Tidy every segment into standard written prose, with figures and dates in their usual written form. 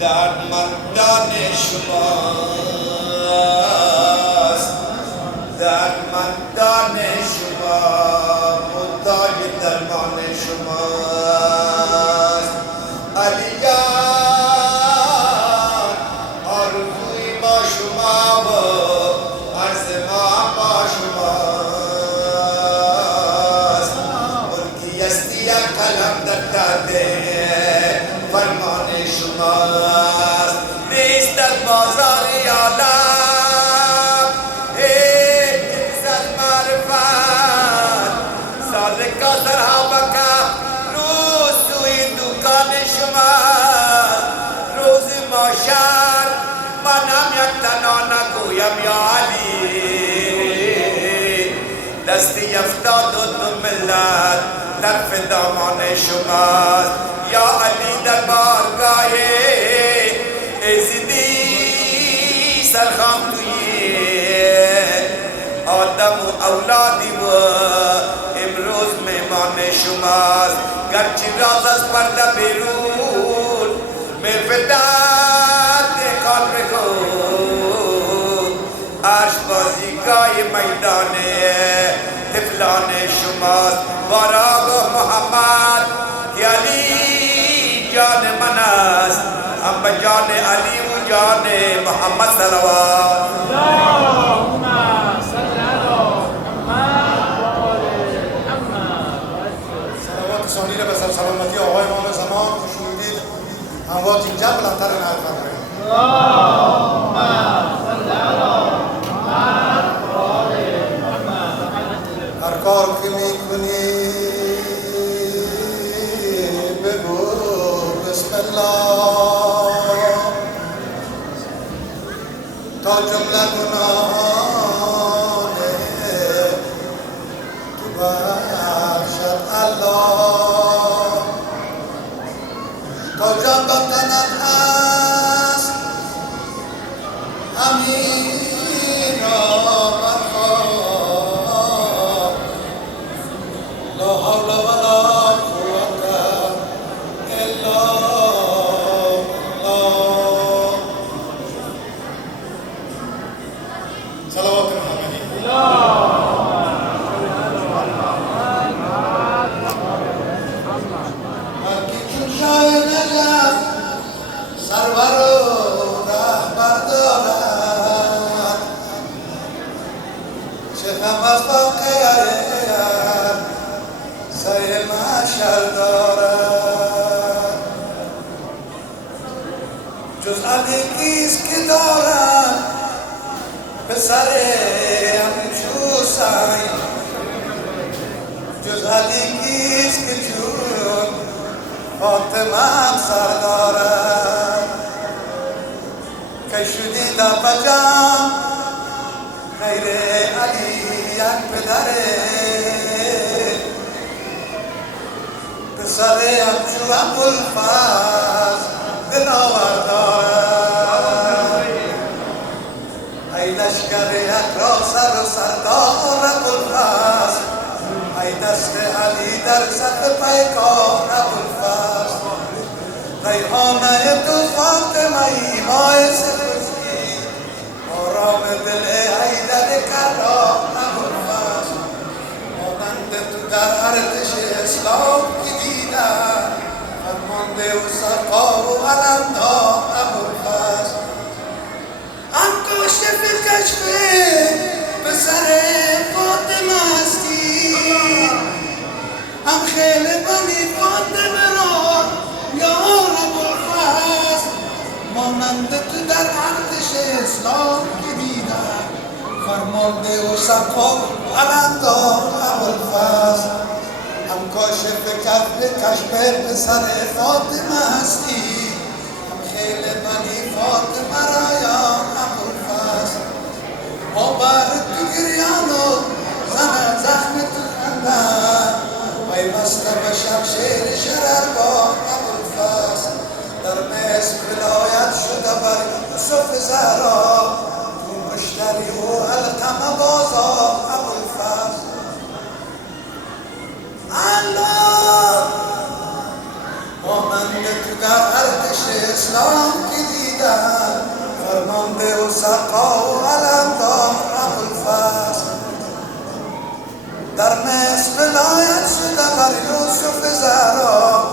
دردمندان شماست، دردمندان شما، محتاج درمان شماست. علی جان آرزوی ما شما و عرض ما با شماست. ملکی هستی قلم در داده فرمان شماست. نیست در بازار عالم هیچ از معرفت، سالکا صحابکا روز سوی دکان شماست. روز محشر منم یک تنها نگویم یا علی، دستی افتاد و دو ملت در فدامان شماست. یا علی در بارگاه ایزدی سرخم توی آدم و اولادی و امروز مهمان شماست. گرچه راز از پرده بیرون مفتد قلب کو عرش بازیگاه میدان طفلان شماست. بارا محمد که علی جان من است، هم به جان علی و جان محمد صلوات. اللهم صل علی محمد و آل محمد. صلوات ثانی را به سلامتی آقای امام زمان خوش اومدید. اموات اینجا بلندتر نهار فرمایید. اللهم صل علی محمد و آل محمد. هر کار که میکنی بگو بسم الله، تا جمله گناهان تو بخشد الله. تا جان با تنت هست همین را برخواه، لا حول ولا قوة الا بالله. صلوات محمدی. هر کی چون شاه نجف سرور و رهبر دارد، چه غم از واقعیت سر محشر دارد. جز علی کیست که دارد به سر همچو سنگ، جز علی کیست که چون فاطمه هم سر دارد. که شدی در بجام غیر علی یک پدره، پسر همچو ابوالفضل دلاور دارد. ای لشکر حق را سر و سردار ابوالفضل، ای دست علی در صف پیکار ابوالفضل. ریحانه تو فاطمه ای ماه سپسی، آرام دل حیدر کرام ابوالفضل. مانند تو در ارتش اسلام که دیدم، فرمانده و سرپا و علمدار ابوالفضل. هم کاشف کشف پسر فاطمه هستی، هم خیل بنی فاطمه را یار ابوالفضل. مانند تو در ارتش اسلام که دیدم، فرمانده و سرپا و علمدار ابوالفضل. هم کاشف کشف پسر فاطمه هستی، هم خیل بنی فاطمه را یار ابوالفضل. ما بر تو گریان و زن زخم تو خندن، پیوسته به شمشیر شرر با ابوالفضل. در مصر ولایت شده بر یوسف زهرا، تو مشتری و القمه بازار ابوالفضل. الله مانند تو در ارتش اسلام سقا و علمدار ابوالفضل در مصر ولایت شده بر یوسف زهرا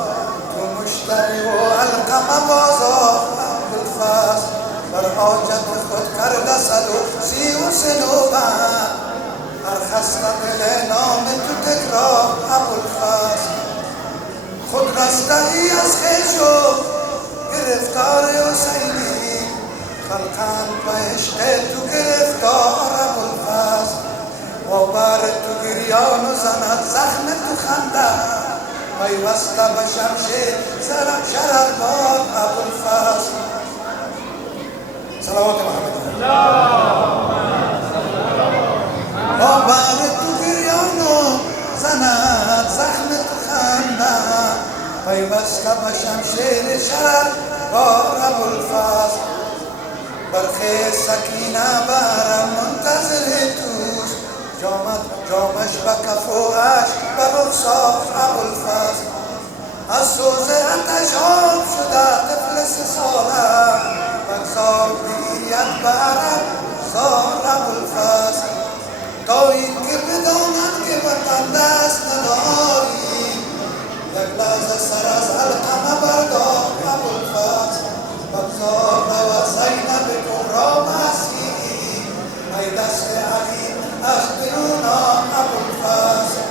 تو مشتری و علقمه بازار ابوالفضل بر حاجت خود کرده 133 نوبت هر خسته دل نام تو تکرار ابوالفضل خود رستهی از خیشو گرفتار حسینی خلقان و عشق تو گرفتار ابوالفضل بر تو گریان و زند زخم تو خنده پیوسته به شمشیر شرربار ابوالفضل صلوات محمد بر تو گریان و زند زخم تو خنده پیوسته به شمشیر شرربار ابوالفضل برخی سکینه برم منتظر توش جامش به کف و عشق به رخسار ابوالفضل از سوز آتش آب شده طفل 3 ساله بگذار بگیرد به عرب زار ابوالفضل تا این که بداند که وطن دست نداری یک لحظه سر از علقمه بردار ابوالفضل بگذار و زینب کبرا مسیحی ای دست علی از بیرون ابوالفضل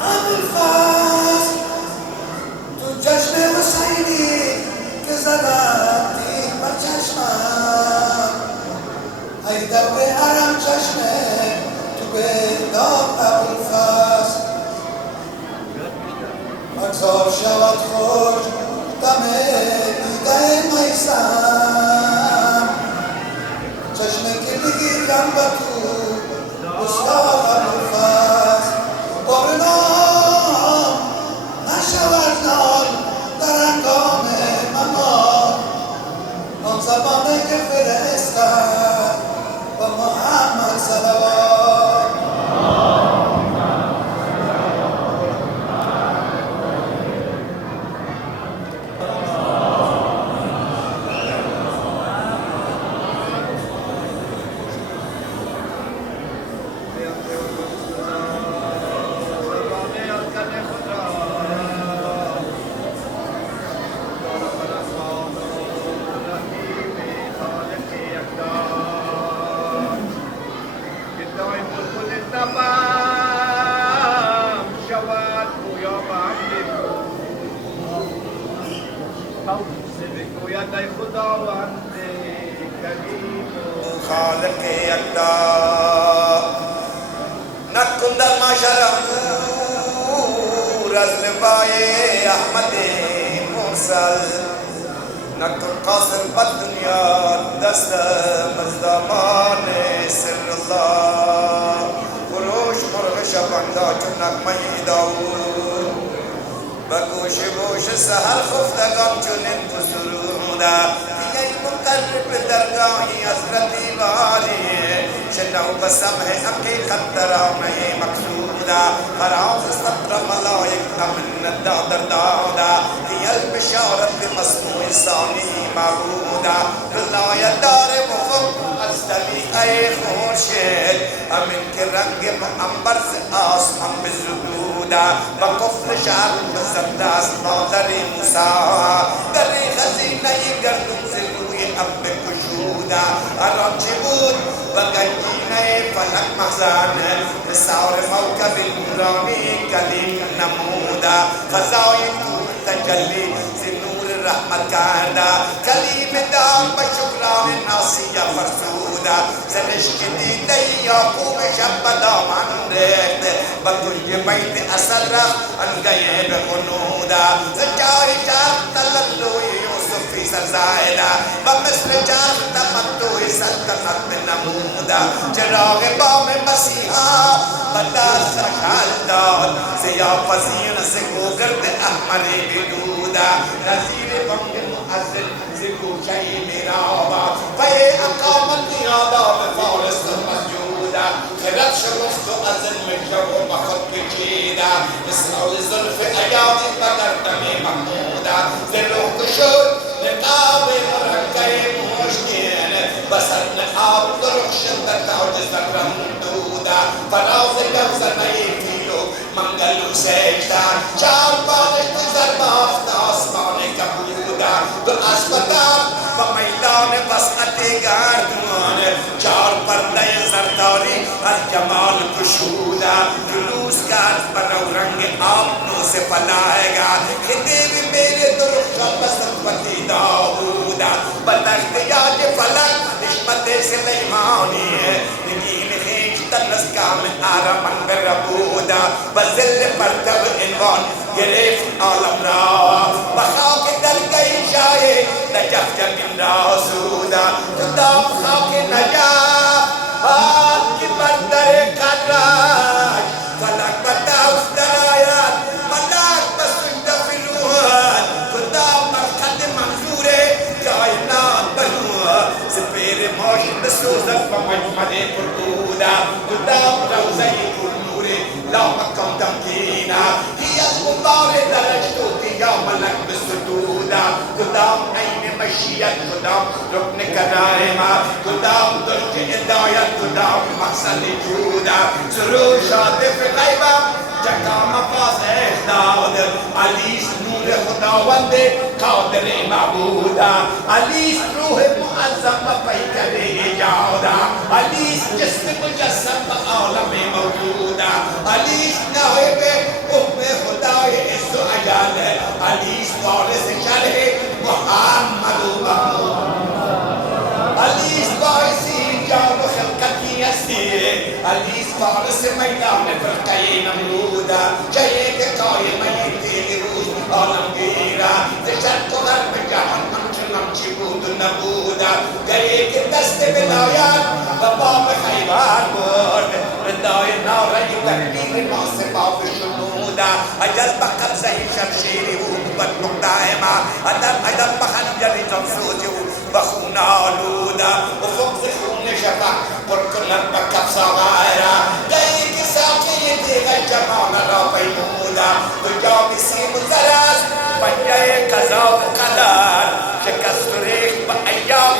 ابوالفضل تو جشن حسینی که زدم دید بر چشمم ای دور حرم چشمه تو بهداد ابوالفضل بگذار شود خوش دم دیده میسم چشمه که بگیرم به تو استاد ابوالفضل بارنام نشود نال در انگام ممان آن زبانه که فرستد با محمد صلوات خالق یکتا نکن در معشر پور از لبای احمد مرسل نکن قاصر بد دنیا دست مزدامان سر الله فروش مرغ شبندا چون نغمه داود و گوش گوش سحر خفتگان چون انت سرودا ای مقرب درگاهی حضرت والی شنو بسمه حقیقت درامه مقصودا فراز سطر ملائک من الدادر دادا هی البشارت مسموع ثانی معبودا رضای دار مفق از دلی ای خورشید همین که رنگ عنبر سے آسمان بزدودا و کفر شهر بزرد است مادر موسی در خزینه گردون زلوی اب کشودا هر آنچه بود و گنجینه فلک محزن سار موکب نورانی کلیم نمودا فضای نور تجلی نور رحمت کرده کلیم دار به شکران ناسیه فرسوده زنشک دیده یعقوب شب دامن ریخت به کنج بیت اصل رفت انگیه به خنوده زجای جرد تلالوی یوسفی سرزایده و مصر جرد تمتوی سلطنت نموده چراغ بام مسیحا بدست رکھل داد سیاه پذیر سے گوگرد احمری بدوده نظیر بمگ مؤذن سے گوشهی میرا آباد فی اقامت آداب فارس مسجوده خرد شرفت از المجر و بخط بچیده اسرال ظلف ایادی بدر دمی محموده زلوک شد نقاب مرکه مشکین مقصودا فراز گوزنه پیلو منگلو سجدن چار بالشت زربافت آسمان کبودا تو اسپتار و میدان وسعت گردون چار پرده زرداری از جمال کشودا جلوس کرد برو رنگ آب نو سے پلائے گا خطے بھی میرے درخشا بسطوتی داودا بتخت یاج فلک نشمت سلیمانی ہے نگین خیش تنس کامل آرمان بربودا بزل پرتب انوان گرفت عالم را بخاک در گئی جائے نجف جمین راسودا جدام خاک نجف بات کی بندر قدرش فلک بتاوس درایت ملاک بسجد فلوحات جدام مرخد منظور کائنات بلوحات سپیر موشن سوزت و مجمد پردودا جدام روزه پرنور لا مکان تمکینا هی از مبار درجتو یا ملک بسجودا جدام عین مشیت جدام رکن کرائما جدام درج ادایت جدام مقصد جودا سرور شاطف غیبم جکام پاس احداد علیس نور خداوند قادر معبودا علیس روح معظم پیکر ایجادا علیس جسم مجسم عالم موجودا علیس نائب حکم خدای عز و اجل علیس وارث شرح محمد و محمود علیس باعثی جان و خلقتی هستی علیس فارس میدان فرقه نمرودا جایی که قایمه تیل روز عالمگیرا زشت و غرب جهان همچنان چی بود و نبودا جایی که دست ولایت و باب خیبر برد ردای ناره تکبیر ما سباب شنودا اجل بقل زهی شمشیری و بدلق دائما اجل بخنجری جمسوزی و بخون آلودا و فوق خون شفا پرکنن بکف صغائرا جایی که ساقی دیغ جمان را پیمودا و جامی سیم و زرز پنجه قضا و قدر شکست و ریخت با ایام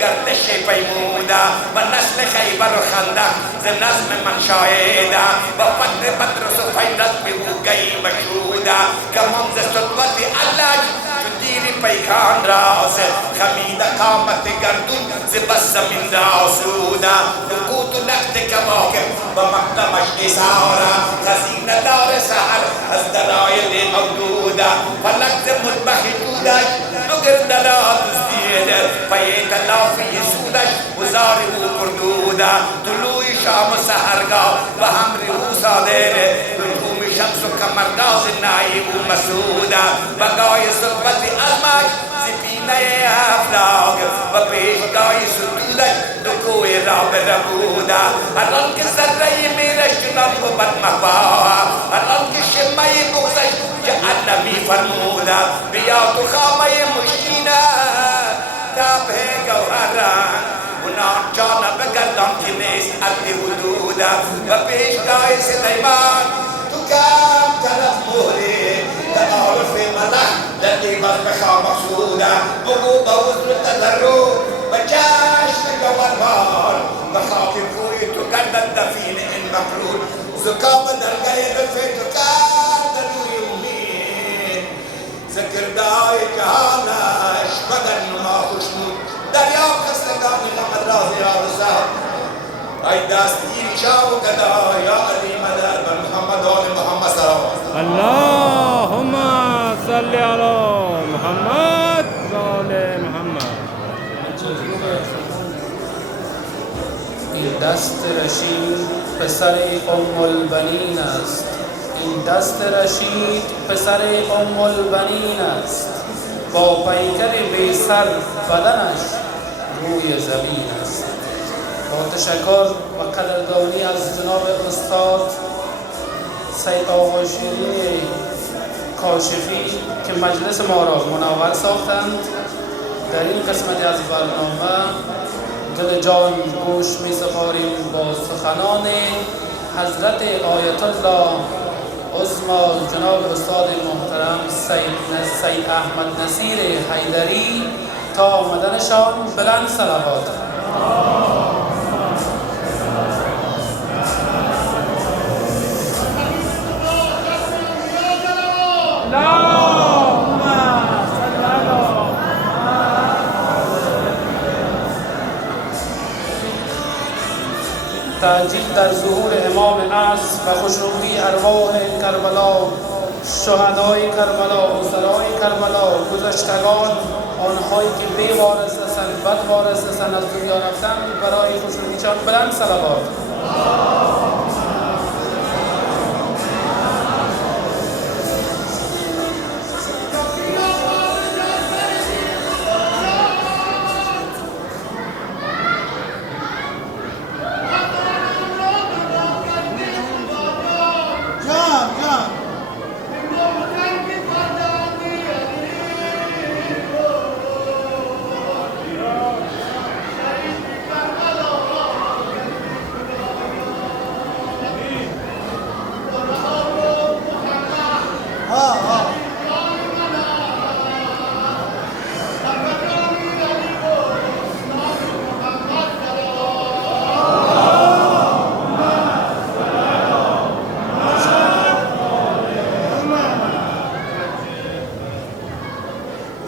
گردش پیمودا و نسل خیبر و خندق ز نظم من شاهدا و فتر بدر و فیضت به او گئی مشهودا کمان ز صدوت علج دیری پیکان راست خمید قامت گردون ز بس زمین راسودا نقوت و نقد کواکب و مقدمش نثارا خزینه دار سحر از دلایل موجودا فلک ز مطبخ جودش نگر دلال دزدیده پی تلافی سودش وزاری او پردودا طلوع شام و سحرگاه و همری او صادره شمس و کمرگاز نایی و مسودا بگای صحبت علمش زبینه افلاق و پیشگاه سدودش دکوی را بربودا الان که ذره میرش جناب و بدمخواه الان که شمه بغزش جهنمی فرمودا بیا تو خامه مشکینه تابه گوهران ونان جانا بگردان که نیست عدل حدودا و پیشگاه سلیمان کام طرف موری تعارف ملح لدی بخا مقصودا بگو بوزر تدرو بجاشت گوانوار بخاک کوی تو گردن دفین ان مقرود زکام درگاه دفع تکار دروی امید ذکردای جهانش بدن نما خوشنود دریا خستگان محمد راضی آرزا ای دستگیر شاو گدا یا علی مدد بر محمد آل محمد صلوات اللهم صل على محمد و آل محمد. این دست رشید پسر ام البنین است این دست رشید پسر ام البنین است با پیکر بی سر بدنش روی زمین است. با تشکر و قدردانی از جناب استاد سید آقا شیری کاشفی که مجلس ما را منور ساختند در این قسمتی از برنامه دل جان گوش می سپاریم با سخنان حضرت آیت الله عظما جناب استاد محترم سید احمد نصیر حیدری تا آمدنشان بلند صلوات. تعجیل در ظهور امام عصر و خوشنودی ارواح کربلا، شهدای کربلا، اسرای کربلا، گذشتگان، آنهایی که بی وارث هستند، بد وارث هستند، از دنیا رفتند، برای خوشنودیشان بلند صلوات.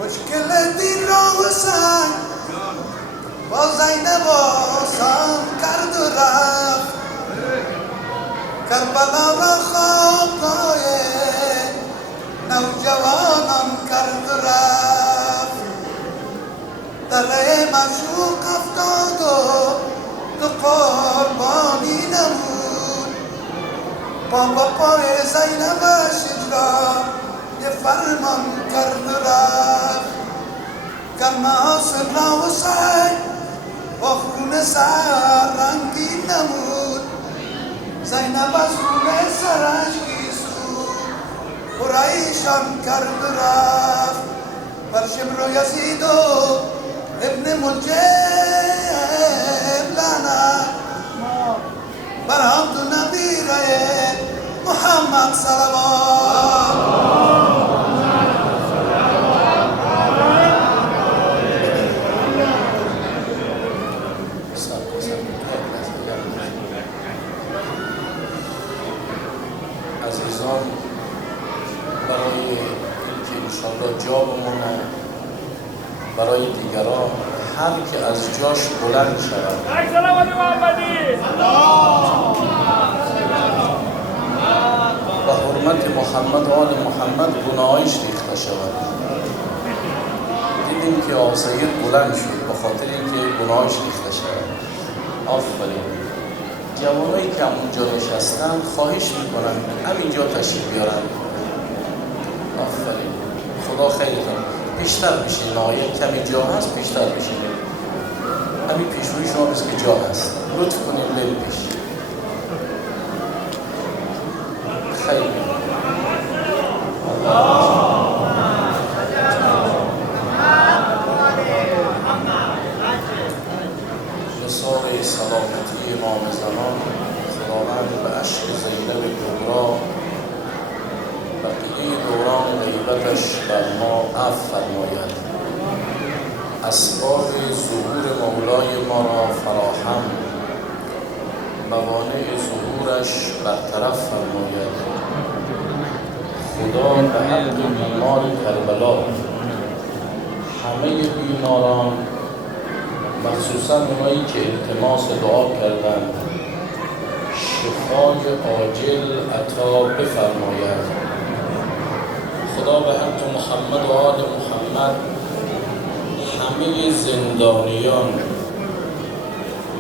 مشکل دین را حسین با زینب آسان کرد و رفت، کربلا را خوابگاه نوجوانان کرد و رفت. دره مشوق افتاد و تو قربانی نمود، پا با پای زینبش اجرا یه فرمان کرد و رفت. حاصل را حسین با خون سر رنگی نمود، زینب از خون سرش گیسود پریشان کرد و رفت. بر شمر و یزید و ابن ملجم لعنت، بر عبد و نبیره محمد صلوات. عزیزان، برای اینکه انشاءالله جا بمونه برای دیگران، هر که از جاش بلند شود و حرمت محمد و آل محمد گناهایش ریخته شود. دیدیم که آقا سید بلند شد به خاطر اینکه گناهایش ریخته شود. آفرین. جوانایی که همونجا نشستن خواهش میکنن همینجا تشریف بیارن. آفرین، خدا خیلی کنه. بیشتر بشین، نهایت کمی جا هست، بیشتر بشین. همین پیشروی شما بس که جا هست، لطف کنیم لیل پیش. خیلی نصار سلامتی امام زمان خداوند به عشق زینب کبرا بقیه دوران غیبتش بر ما عفو فرماید. اسباب ظهور مولای ما را فراهم، موانع ظهورش برطرف فرماید. خدا به حق بیمار کربلا، همه بیماران مخصوصا اونایی که التماس دعا کردند شفای عاجل عطا بفرماید. خدا به حق محمد و آل محمد همه زندانیان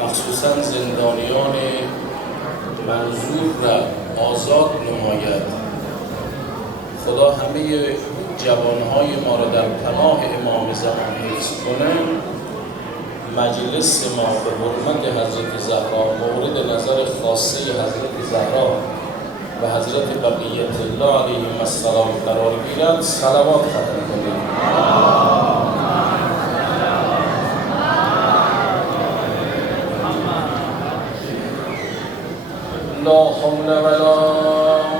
مخصوصا زندانیان منظور را آزاد نماید. خدا همه جوانهای ما را در پناه امام زمان حفظ کنه. مجلس ما به حرمت حضرت زهرا مورد نظر خاصه حضرت زهرا و حضرت بقیت الله علیهم السلام قرار گیرد. صلوات ختم کنید. لا حول ولا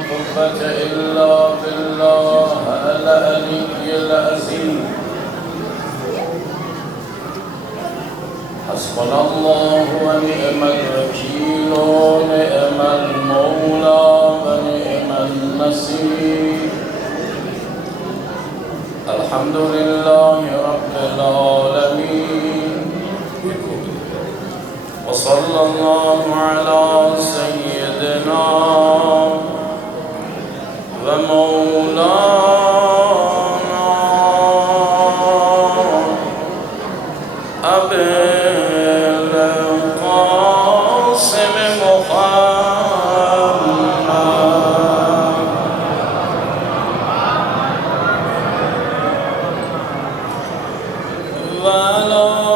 قوة إلا بالله العلي العظيم. حسبنا الله ونعم الوكيل ونعم المولى ونعم النصير. الحمد لله رب العالمين وصلى الله على سيدنا ومولانا أبي القاسم محمد وعلى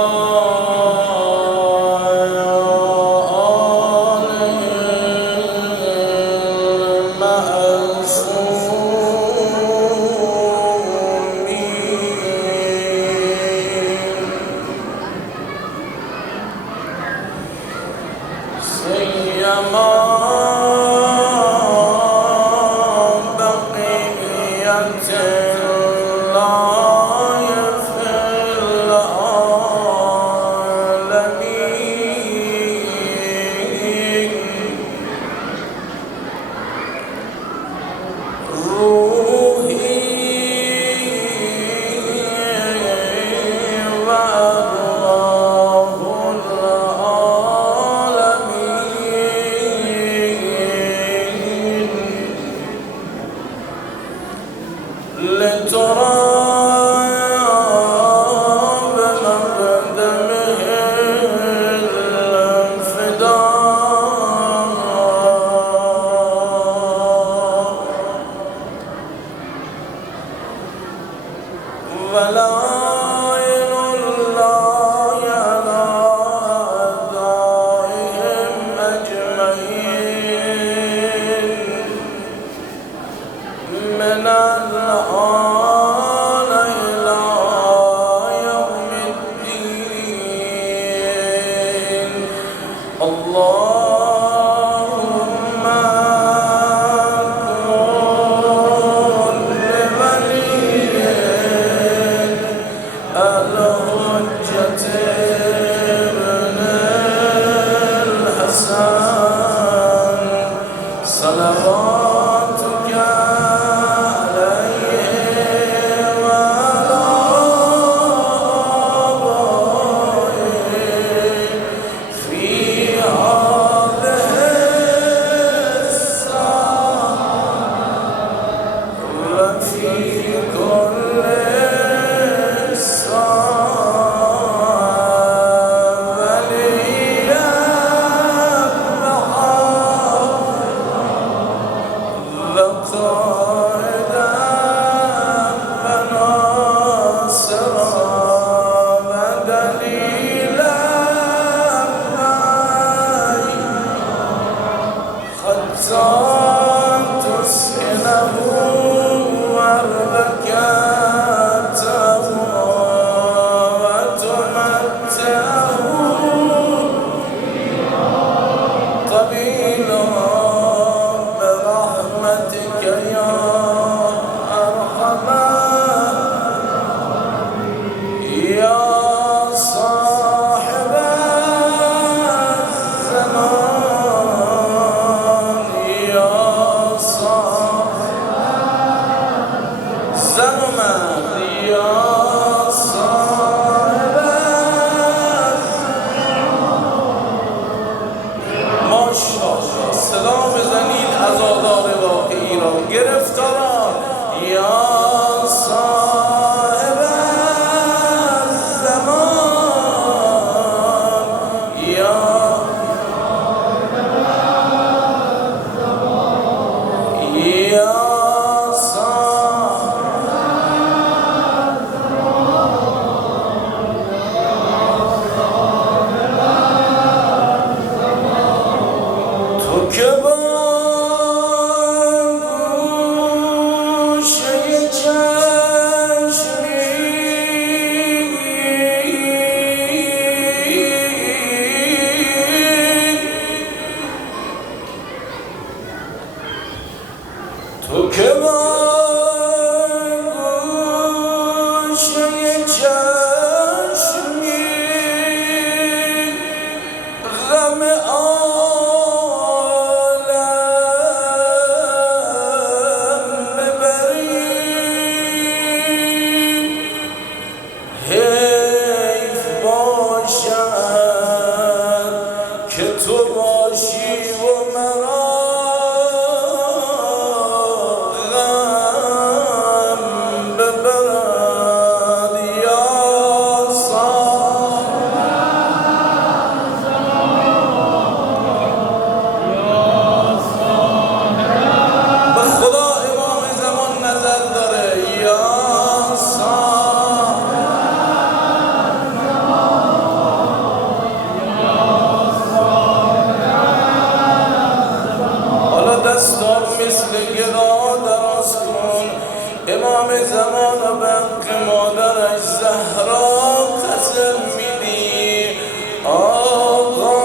زهرا قسم میدی آقا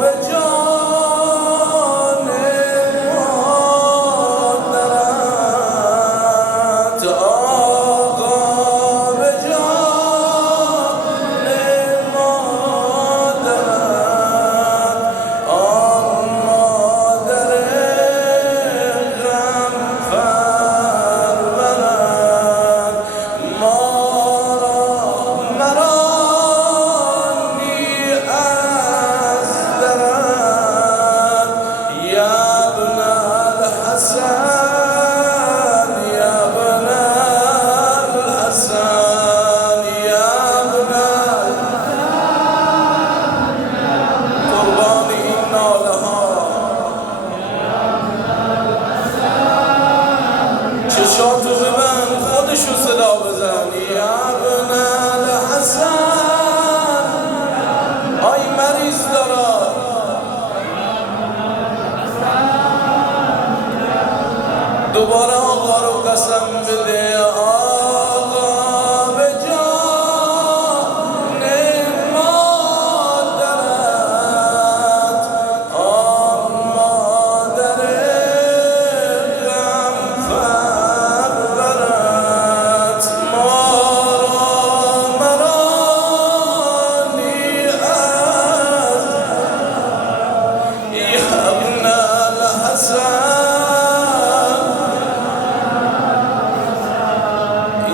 به جان مادرت آقا به جان مادرت آن مادر غم فرورد ما را مرانی از درد یا ابن الحسن یا ابن الحسن یا ابن قربان این ناله ها چشاتو ببند خودشو صدا بزن یا ابن الحسن آی مریض دارد دوباره آقا رو قسم بده آقا به جان مادرت آن مادر غم فرورد ما را مرانی از یا ابن الحسن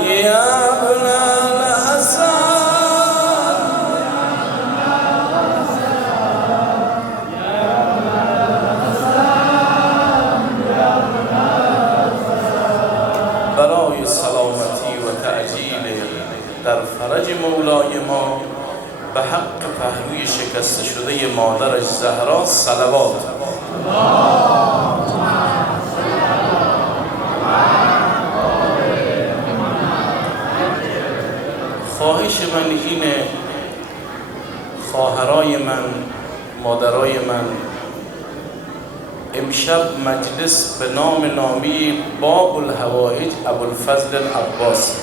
یا ابن الحسن برای سلامتی و تعجیل در فرج مولای ما به حق پهلوی شکسته شده مادرش زهرا صلوات. خواهش من اینه خواهرای من مادرای من امشب مجلس به نام نامی باب الحوائج ابوالفضل العباس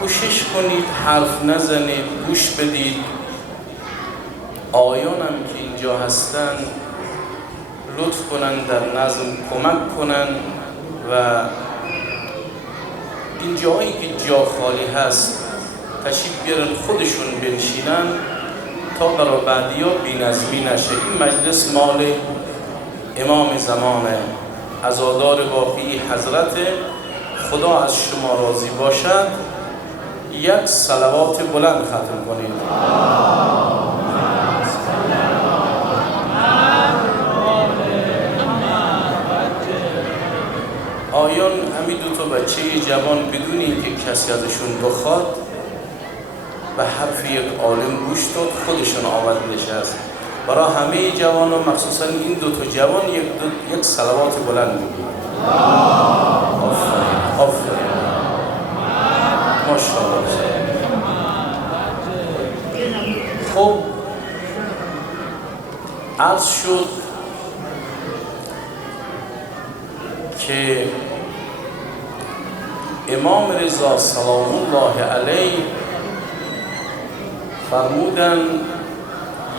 کوشش کنید حرف نزنید گوش بدید آیانم که اینجا هستن لطف کنن در نظم کمک کنن و این جایی که جا خالی هست تشریف بیارن خودشون بنشینن تا برای بعدی ها بی نظمی نشه. این مجلس مال امام زمانه عزادار باقی حضرت خدا از شما راضی باشد. یک صلوات بلند ختم کنید. آیان همین دو تا بچه جوان بدون اینکه کسی ازشون بخواد به حرف یک عالم گوش داد خودشون آمد نشست. برای همه جوان و مخصوصا این دو تا جوان یک صلوات بلند میگید. آفرین آفرین ماشاءالله. خب عرض شد که امام رضا سلام الله علیه فرمودن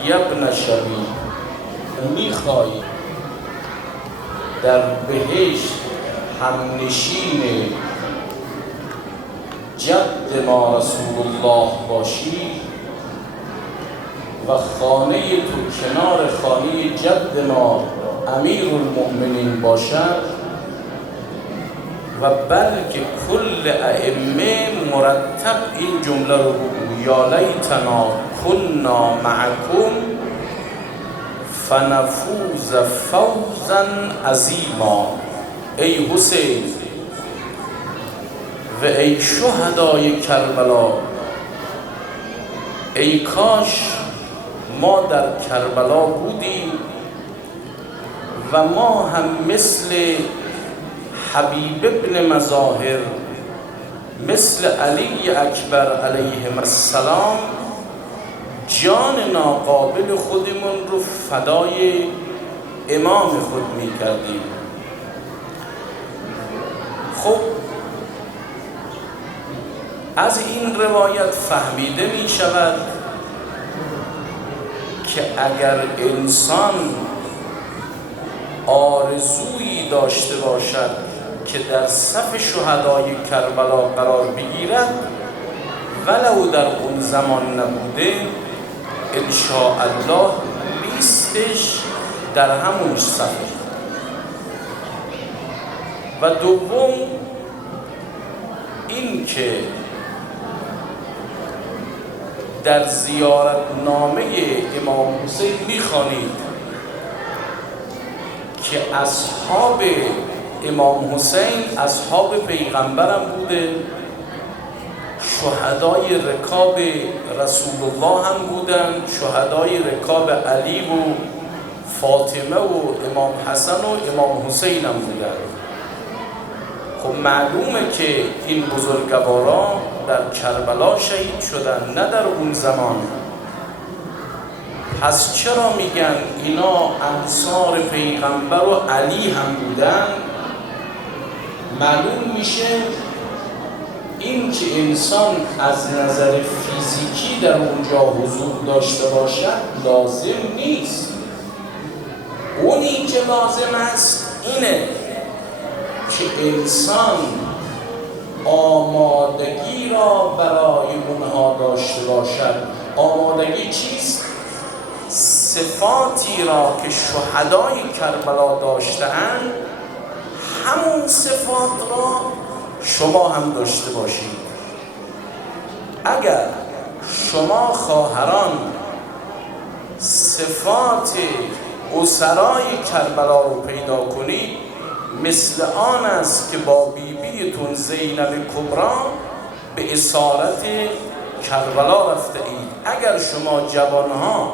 یبن شبی میخوای در بهشت همنشین جد ما رسول الله باشی و خانه تو کنار خانه جد ما امیر المؤمنین باشد و بلکه کل ائمه مرتب این جمله رو بگو یا لیتنا کنا معکم فنفوز فوزا عظیما. ای حسین و ای شهدای کربلا، ای کاش ما در کربلا بودیم و ما هم مثل حبیب ابن مظاهر مثل علی اکبر علیه السلام جان ناقابل خودمون رو فدای امام خود می کردیم. خب از این روایت فهمیده می شود که اگر انسان آرزویی داشته باشد که در صف شهدای کربلا قرار بگیرد ولو در اون زمان نبوده انشاءالله لیستش در همون صف. و دوم این که در زیارت نامه امام حسین می‌خوانید که اصحاب امام حسین اصحاب پیغمبرم بوده، شهدای رکاب رسول الله هم بودن، شهدای رکاب علی و فاطمه و امام حسن و امام حسین هم بودن. خب معلومه که این بزرگواران در کربلا شهید شدن، نه در اون زمان. پس چرا میگن اینا انصار پیغمبر و علی هم بودن؟ معلوم میشه این که انسان از نظر فیزیکی در اونجا حضور داشته باشد لازم نیست. اونی که لازم است اینه که انسان آمادگی را برای اونها داشته باشد. آمادگی چیست؟ صفاتی را که شهدای کربلا داشته‌اند همون صفات را شما هم داشته باشید. اگر شما خواهران صفات اسرای کربلا رو پیدا کنید مثل آن است که با بیبیتون زینب کبرا به اسارت کربلا رفته اید. اگر شما جوانها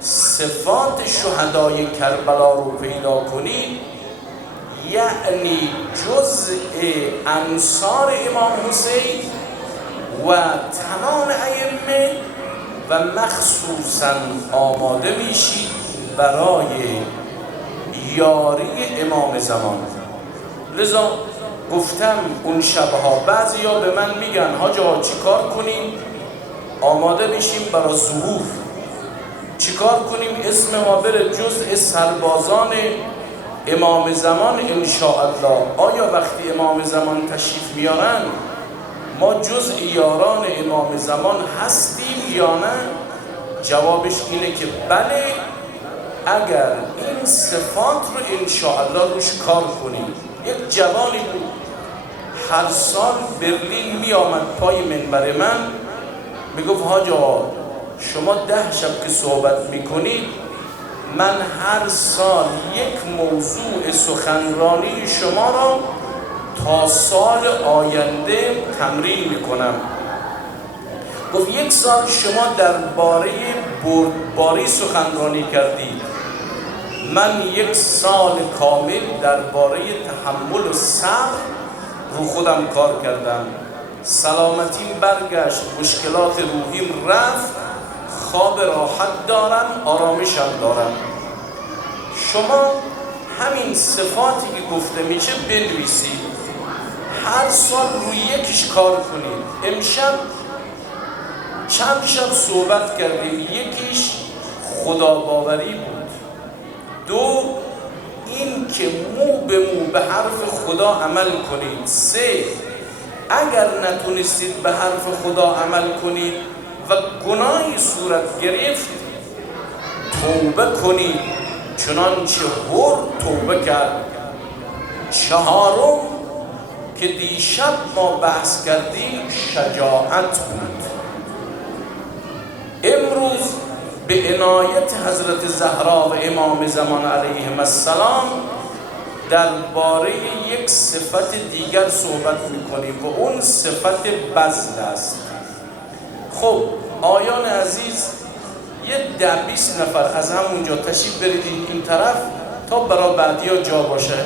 صفات شهدای کربلا رو پیدا کنید یعنی جزء انصار امام حسین و تمام ائمه و مخصوصا آماده میشید برای یاری امام زمان. لذا گفتم اون شبها بعضیا به من میگن حاجا چیکار کنیم آماده بشیم برای ظهور، چیکار کنیم اسم ما بره جزء سربازان امام زمان انشاءالله. آیا وقتی امام زمان تشریف میارن ما جزء یاران امام زمان هستیم یا نه؟ جوابش اینه که بله، اگر این صفات رو انشاءالله روش کار کنیم. یک جوانی بود هر سال برلین می آمد پای منبر من میگفت حاجا شما 10 شب که صحبت میکنید من هر سال یک موضوع سخنرانی شما را تا سال آینده تمرین میکنم. گفت یک سال شما درباره بردباری سخنرانی کردید، من یک سال کامل درباره تحمل و صبر رو خودم کار کردم. سلامتیم برگشت، مشکلات روحیم رفت، خواب راحت دارم، آرامشم دارم. شما همین صفاتی که گفته میشه بنویسید، هر سال روی یکیش کار کنید. امشب چند شب صحبت کردیم، یکیش خداباوری بود، دو این که مو به مو به حرف خدا عمل کنید، سه اگر نتونستید به حرف خدا عمل کنید و گناهی صورت گرفت توبه کنید چنانچه هر توبه کرد. چهارم که دیشب ما بحث کردیم شجاعت بود. امروز به عنایت حضرت زهرا و امام زمان علیهم السلام درباره یک صفت دیگر صحبت میکنیم و اون صفت بذل است. خب آیان عزیز یه 10-20 نفر از همونجا تشریف برید این طرف تا برای بعدیا جا باشه.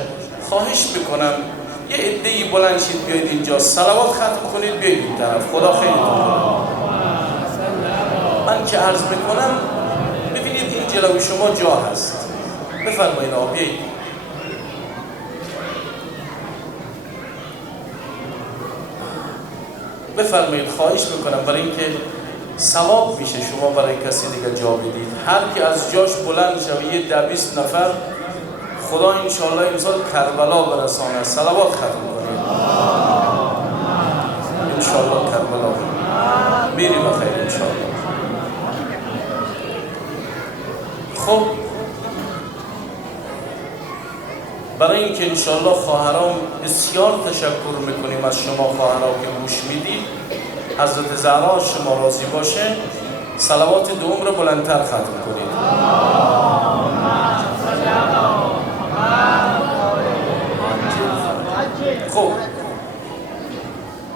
خواهش میکنم یه عده‌ای بلند شید بیاید اینجا، صلوات ختم کنید بیاید این طرف. خدا خیلی من که عرض میکنم ببینید این جلوی شما جا هست، بفرمایید بیایید. بفرمایید، خواهش میکنم، برای اینکه ثواب میشه شما برای کسی دیگه جا بدید. هر کی از جاش بلند شه یه 20 نفر خدا انشاءالله امسال کربلا برسانه. صلوات ختم کنید انشاءالله کربلا میریم بخیر انشاءالله. خب برای اینکه انشاءالله خواهرام بسیار تشکر میکنیم از شما خواهرام که گوش میدید. حضرت زهرا شما راضی باشه صلوات دوم رو بلندتر ختم کنید. خب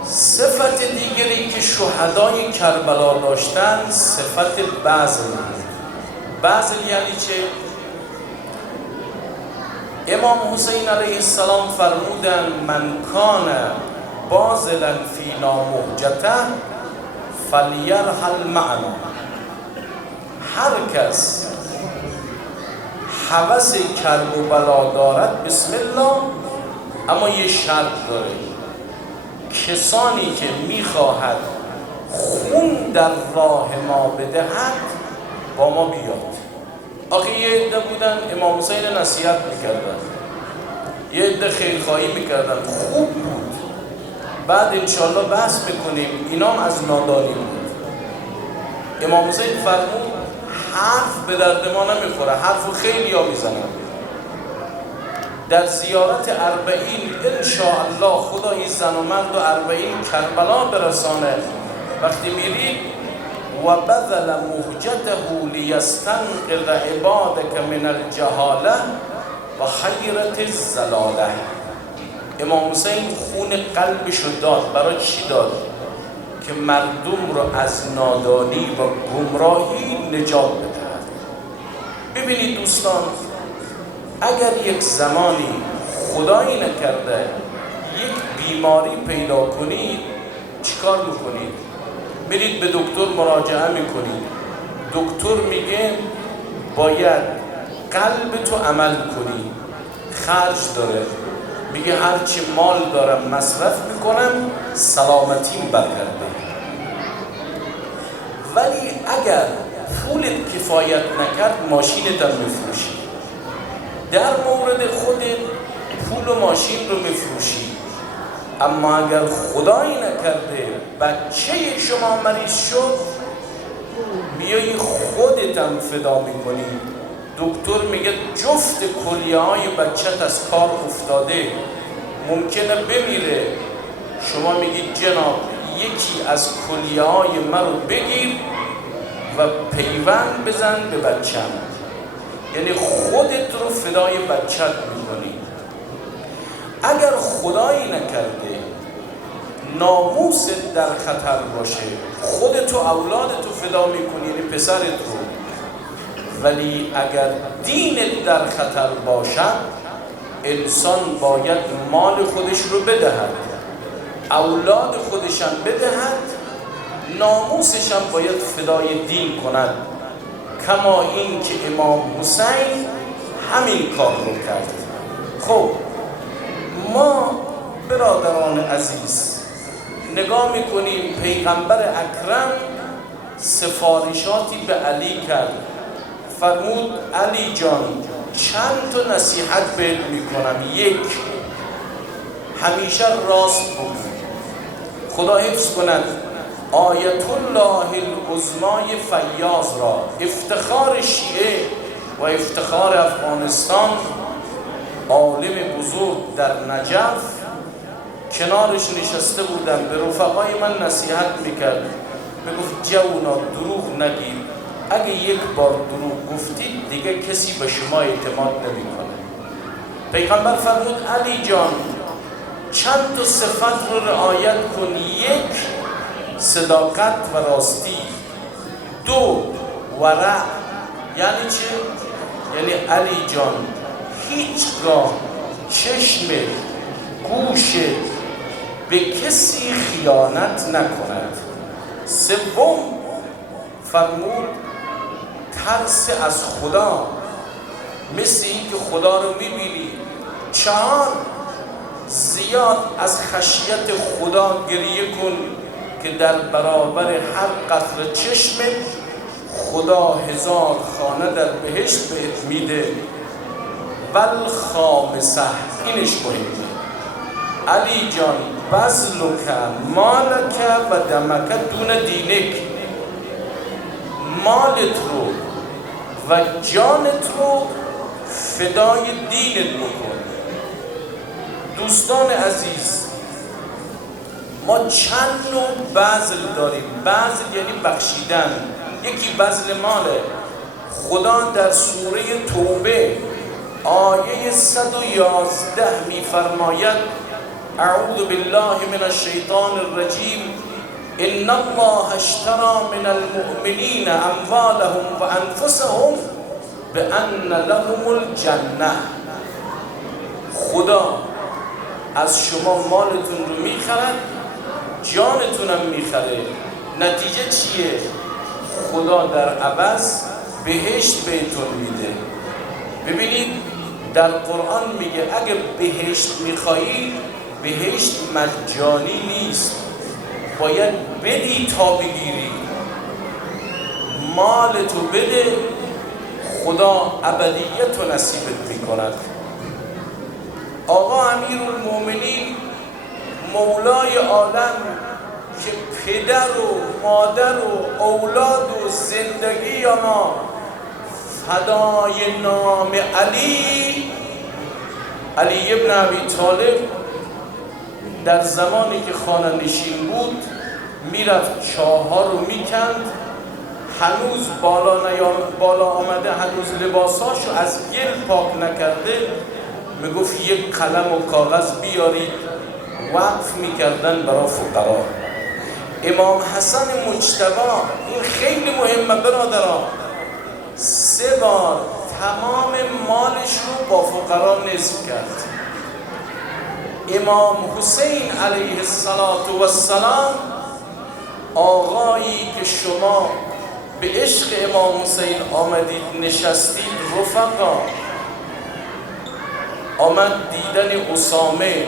صفت دیگری که شهدای کربلا داشتن صفت بذل. بذل یعنی چه؟ امام حسین علیه السلام فرمودن من کان باذلا فینا مهجته فلیرحل معنا. هر کس هوس کرب و بلا دارد بسم الله، اما یه شرط داره، کسانی که میخواهد خون در راه ما بدهد با ما بیاد. آخه یه عده بودن امام حسین نصیحت میکردن، یه عده خیرخواهی میکردن، خوب بود، بعد انشاءالله بحث میکنیم، اینام از نادانی بود. امام حسین فرمود حرف به درد ما نمیخوره، حرفو خیلی ها میزنن. در زیارت 40 انشاءالله خدای زن و مرد و 40 کربلا برسانه. وقتی میرید و بذل مهجته لیستنقذ عبادک من الجهاله و حیرت الزلاله. امام حسین خون قلبشو داد. برای چی داد؟ که مردم رو از نادانی و گمراهی نجات بدهد. ببینید دوستان، اگر یک زمانی خدایی نکرده یک بیماری پیدا کنید، چیکار میکنید؟ برید به دکتر مراجعه میکنید. دکتر میگه باید قلب تو عمل کنی، خرج داره، میگه هرچی مال دارم مصرف میکنم سلامتیم برگرده. ولی اگر پولت کفایت نکرد ماشینت هم میفروشی. در مورد خودت پول و ماشین رو میفروشی، اما اگر خدایی نکرده بچه شما مریض شد بیایی خودت هم فدا میکنی. دکتر میگه جفت کلیه های بچت از کار افتاده، ممکنه بمیره. شما میگید جناب یکی از کلیه های من رو بگیر و پیوند بزن به بچم، یعنی خودت رو فدای بچت میکنی. اگر خدایی نکرده ناموست در خطر باشه، خودت و اولادت رو فدا میکنی، یعنی پسرت رو. ولی اگر دینت در خطر باشد انسان باید مال خودش رو بدهد، اولاد خودشم بدهد، ناموسشم باید فدای دین کند. کما این که امام حسین همین کار رو کرد. خب ما برادران عزیز نگاه میکنیم پیغمبر اکرم سفارشاتی به علی کرد. فرمود علی جان چند تا نصیحت بهت میکنم. یک، همیشه راست بگو. خدا حفظ کند آیت الله العظمای فیاض را، افتخار شیعه و افتخار افغانستان، عالم بزرگ در نجف، کنارش نشسته بودم، به رفقای من نصیحت میکرد، میگفت جوونا دروغ نگیر، اگه یک بار دروغ گفتید دیگه کسی به شما اعتماد نمیکنه. پیغمبر فرمود علی جان چند تا صفت رو رعایت کن. یک، صداقت و راستی. دو، ورع. یعنی چه؟ یعنی علی جان هیچگاه چشم گوش به کسی خیانت نکند. سوم فرمود ترس از خدا، مثل این که خدا رو میبینی. چهار، زیاد از خشیت خدا گریه کن، که در برابر هر قطره چشم خدا 1000 خانه در بهشت بهت میده. والخامسه، اینش مهمه، علی جان بذلک مالک و دمک دون دینک، مالت رو و جانت رو فدای دینت بکن. دوستان عزیز، ما چند نوع بذل داریم. بذل یعنی بخشیدن. یکی بذل ماله. خدا در سوره توبه آیه 111 میفرماید اعوذ بالله من الشیطان الرجیم ان الله اشترى من المؤمنین اموالهم و انفسهم بان لهم الجنه. خدا از شما مالتون رو میخرد، جانتون هم میخره. نتیجه چیه؟ خدا در عوض بهشت بهتون میده. ببینید در قرآن میگه اگه بهشت میخوایی، بهشت مجانی نیست، باید بدی تا بگیری. مالتو بده، خدا ابدیت رو نصیبت میکند. آقا امیرالمومنین مولای عالم که پدر و مادر و اولاد و زندگی ما فدای نام علی ابن ابی طالب، در زمانی که خانه نشین بود میرفت چاه‌ها رو میکند، هنوز بالا آمده، هنوز لباساشو از گل پاک نکرده، میگفت یک قلم و کاغذ بیارید، وقف میکردن برای فقرا. امام حسن مجتبی، این خیلی مهمه برادران، 3 بار تمام مالش رو با فقرا نصف کرد. امام حسین علیه السلام، آقایی که شما به عشق امام حسین آمدید نشستید، رفقا، آمد دیدن اسامه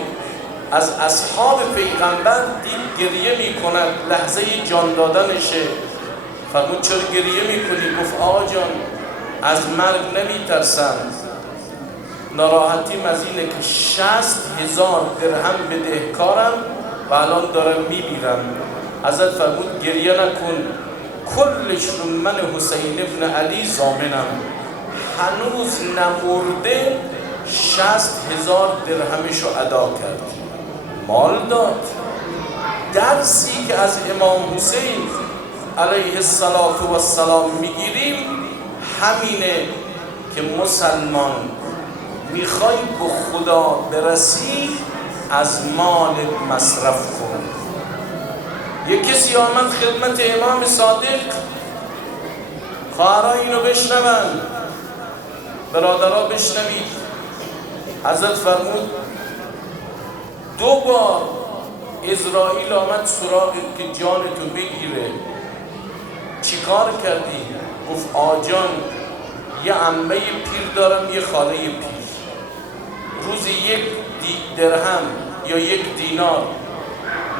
از اصحاب پیغمبر، دید گریه میکند، لحظه جان دادنشه. فرمود چرا گریه میکنی؟ گفت آقا جان از مرگ نمیترسم، ناراحتیم از اینه که 60,000 درهم بدهکارم و الان دارم میمیرم. حضرت فرمود گریه نکن، کلش رو من حسین ابن علی ضامنم، هنوز نمرده 60,000 درهمشو ادا کرد، مال داد. درسی که از امام حسین علیه السلام میگیریم همینه که مسلمان میخوای به خدا برسی، از مال مصرف کن. یک کسی آمد خدمت امام صادق، خواهرها اینو بشنون، برادرها بشنوید. حضرت فرمود 2 بار اسرائیل آمد سراغ که جانتو بگیره، چیکار کردی؟ گفت آجان یه عمه پیر دارم، یه خاله پیر، روزی 1 درهم یا 1 دینار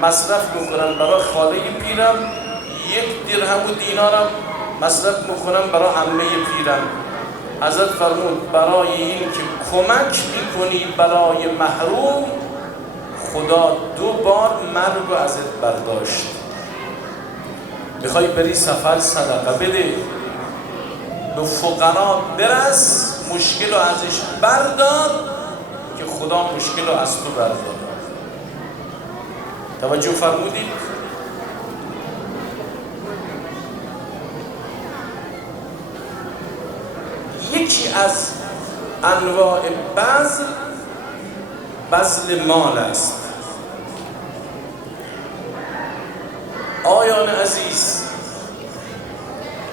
مصرف میکنم برای خاله پیرم، 1 درهم و دینارم مصرف میکنم برای عمه پیرم. حضرت فرمود برای این که کمک میکنی برای محروم، خدا 2 بار مرگ رو ازت برداشت. میخوای بری سفر، صدقه بده، به فقرا برس، مشکل رو ازش بردار که خدا مشکل رو از تو بردار. توجه فرمودید؟ یکی از انواع بذل مال است. آیان عزیز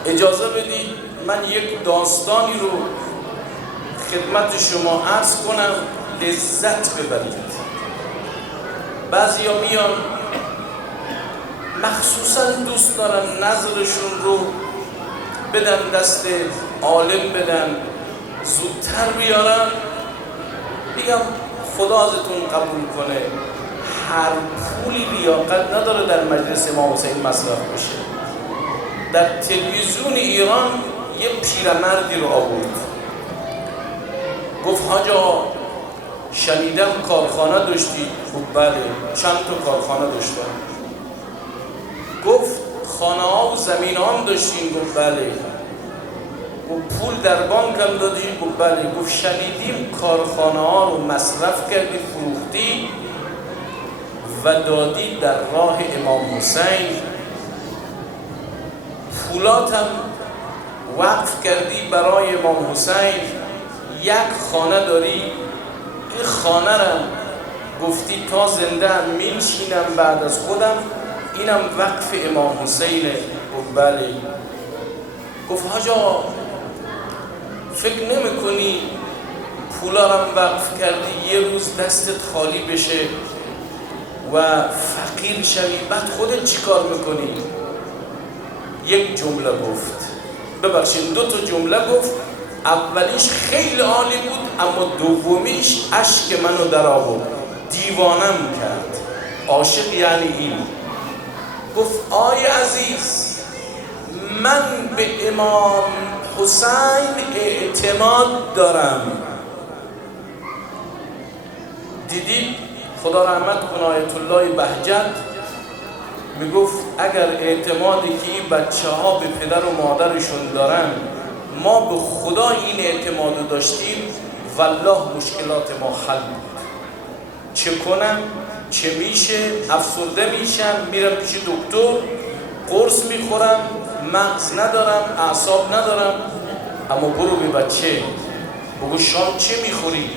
اجازه بدید من یک داستانی رو خدمت شما عرض کنم، لذت ببرید. بعضیا میان مخصوصا دوست دارن نظرشون رو بدن دست عالم، بدن زودتر بیارن. میگم خدا ازتون قبول کنه، هر پولی لیاقت نداره در مجلس امام حسین مصرف بشه. در تلویزیون ایران یه پیرمردی رو آورد، گفت حاجا شنیدم کارخانه داشتی؟ گفت بله. چند تا کارخانه داشتم؟ گفت خانه ها و زمین ها هم داشتین؟ گفت بله. گفت پول در بانک هم دادی؟ گفت بله. گفت شنیدیم کارخانه ها رو مصرف کردی، فروختی و دادی در راه امام حسین، پولات هم وقف کردی برای امام حسین، یک خانه داری، این خانه را گفتی تا زنده هم می‌نشینم بعد از خودم، اینم وقف امام حسینه. گفت بله. گفت حاجا فکر نمی کنی پولا را وقف کردی یه روز دستت خالی بشه و فقیر شوی، بعد خودت چی کار میکنی؟ یک جمله گفت، ببخشید 2 تا جمله گفت. اولیش خیلی عالی بود، اما دومیش اشک منو در آورد، دیوانم کرد. عاشق یعنی این. گفت آی عزیز، من به امام حسین اعتماد دارم. دیدید خدا رحمت کنه آیت الله بهجت میگفت اگر اعتمادی که این بچه ها به پدر و مادرشون دارن ما به خدا این اعتمادو داشتیم، والله مشکلات ما حل بود. چه کنم؟ چه میشه؟ افسرده میشم، میرم پیش دکتر، قرص میخورم، مغز ندارم، اعصاب ندارم. اما برو به بچه بگو شام چه میخوری؟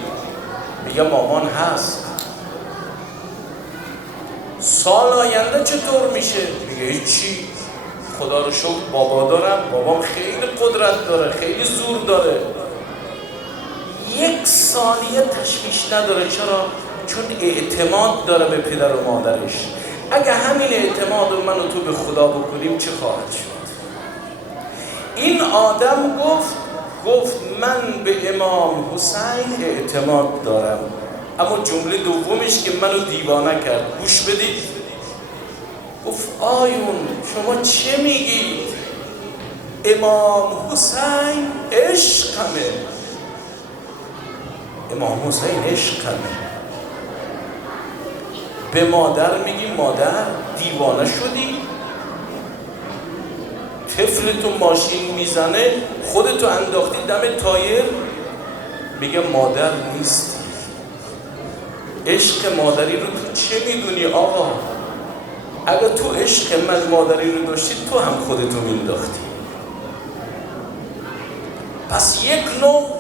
میگه مامان هست. سال آینده چطور میشه؟ میگه هیچی، خدا رو شکر بابا دارم، بابام خیلی قدرت داره، خیلی زور داره. 1 ثانیه تشویش نداره. چرا؟ چون اعتماد داره به پدر و مادرش. اگه همین اعتماد رو من و تو به خدا بکنیم چه خواهد شد؟ این آدم گفت من به امام حسین اعتماد دارم. اما جمله دومش که منو دیوانه کرد، گوش بدید. گفت آیون شما چه میگید؟ امام حسین عشقمه. امام حسین عشقمه. به مادر میگی مادر دیوانه شدی؟ طفل تو ماشین میزنه خودتو انداختی دم تایر، میگه مادر نیستی. عشق مادری رو تو چه میدونی آقا؟ اگر تو عشق من مادری رو داشتی تو هم خودتو مینداختی. پس یک نوع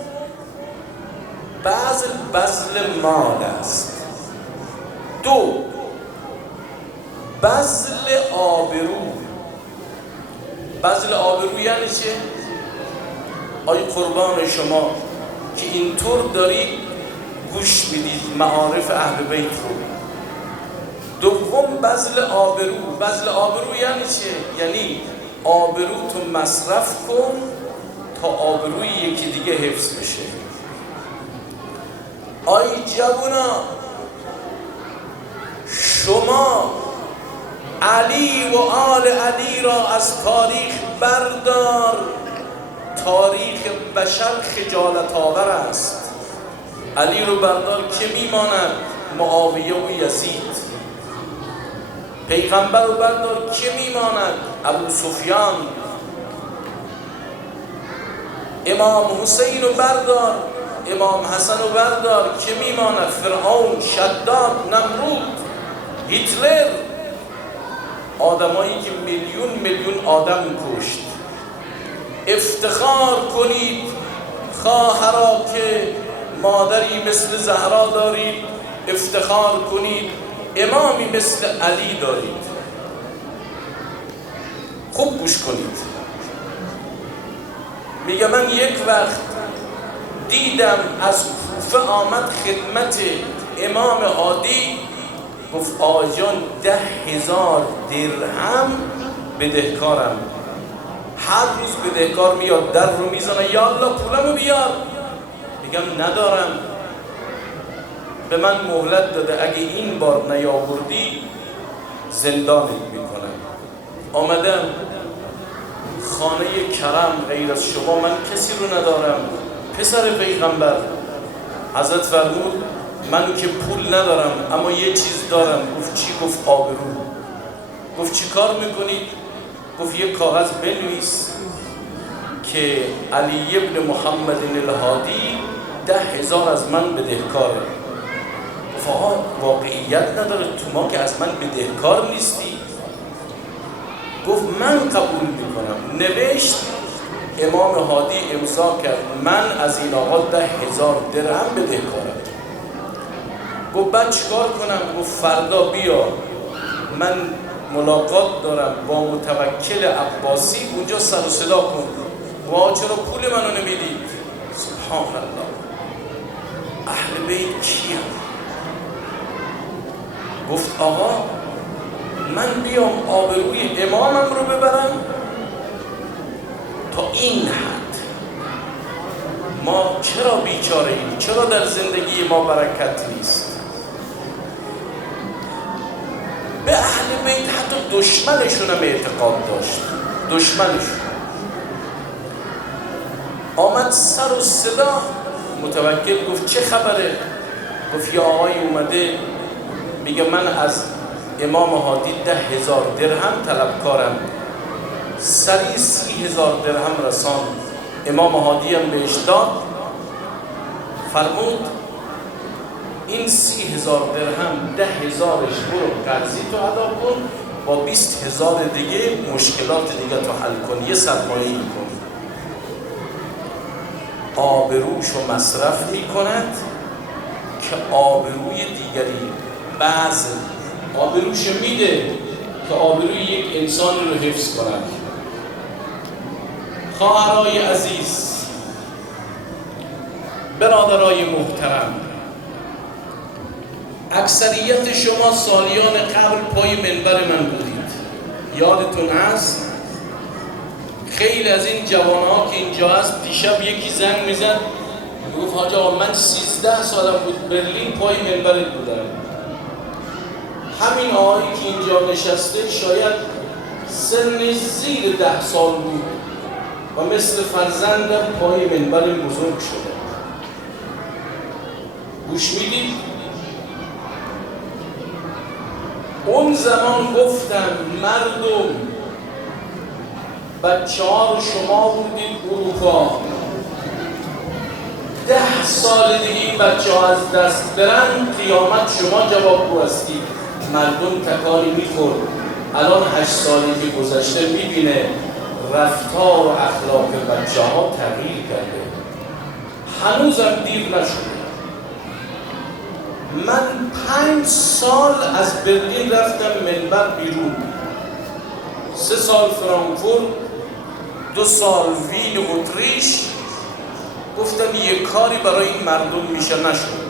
بذل مال است. 2 بذل آبرو. بذل آبرو یعنی چه؟ آی قربان شما که اینطور دارید گوش میدید معارف اهل بیت رو. دوم بذل آبرو. بذل آبرو یعنی چه؟ یعنی آبرو تو مصرف کن تا آبروی یکی دیگه حفظ بشه. آی جوونا شما علی و آل علی را از تاریخ بردار. تاریخ بشر خجالت آور است. علی رو بردار که میماند؟ معاویه و یزید. پیغمبر رو بردار که میماند؟ ابو سفیان. امام حسین رو بردار، امام حسن رو بردار که میماند؟ فرعون، شداد، نمرود، هیتلر. آدمایی که میلیون آدم کشت. افتخار کنید خواهرا که مادری مثل زهرا دارید، افتخار کنید امامی مثل علی دارید. خوب گوش کنید. میگه من یک وقت دیدم از کوفه آمد خدمت امام عادی، گفت آجان 10,000 درهم بدهکارم. هر روز بدهکار میاد در رو میزنه یا الله پولمو بیار. میگم ندارم. به من مهلت داده اگه این بار نیاوردی زندانت میکنم. آمدم خانه کرم، غیر از شما من کسی رو ندارم. پسر پیغمبر حضرت فرمود من که پول ندارم اما یه چیز دارم. گفت چی؟ گفت آبرو. گفت چی کار میکنید؟ گفت یه کاغذ بنویس که علی ابن محمد الهادی 10,000 از من بدهکاره. گفت آقا واقعیت نداره، تو ما که از من بدهکار نیستی. گفت من قبول میکنم. نوشت، امام هادی امضا کرد، من از این آقا 10,000 درهم بدهکارم. گفت بعد چیکار کنم؟ گفت فردا بیا، من ملاقات دارم با متوکل عباسی، اونجا سر و صدا کن. وا چرا پول منو نمیدید؟ سبحان الله. اهل بیت کیم؟ گفت آقا من بیام آبروی امامم رو ببرم؟ تا این حد ما چرا بیچاره ایم؟ چرا در زندگی ما برکت نیست؟ به اهل بیت حتی دشمنشون هم اعتقاد داشت. دشمنشون آمد سر و صدا، متوکل گفت چه خبره؟ گفت یا آقای اومده میگه من از امام هادی 10,000 درهم طلبکارم. سریع 30,000 درهم رسان. امام هادی هم بهش داد. فرمود این 30,000 درهم 10,000ش برو قرضی تو ادا کن، با 20,000 دیگه مشکلات دیگه تو حل کن، یه سرمایه‌ای کن. آبروش رو مصرف میکند که آبروی دیگری بعض آبروش میده که آبروی یک انسان رو حفظ کند. خواهرای عزیز، برادرای محترم، اکثریت شما سالیان قبل پای منبر من بودید. یادتون هست؟ خیلی از این جوانها که اینجا هست، دیشب یکی زنگ میزد میگفت حاج آقا من 13 سالم بود برلین پای منبر بودم. همین آقایی که اینجا نشسته شاید سن زیر 10 سال بود و مثل فرزندم پای منبر بزرگ شده. گوش میدید؟ اون زمان گفتم مردم، بچه ها رو شما بودید اروپا، 10 سال دیگه این بچه ها از دست برن، قیامت شما جوابگو هستید. مردم تکانی میخورد. الان 8 سالی که گذشته میبینه رفتار و اخلاق بچه ها تغییر کرده. هنوزم دیر نشده. من 5 سال از برلین رفتم منبر بیرون، 3 سال فرانکفورت، 2 سال وین اتریش. گفتم یه کاری برای این مردم میشه، نشد.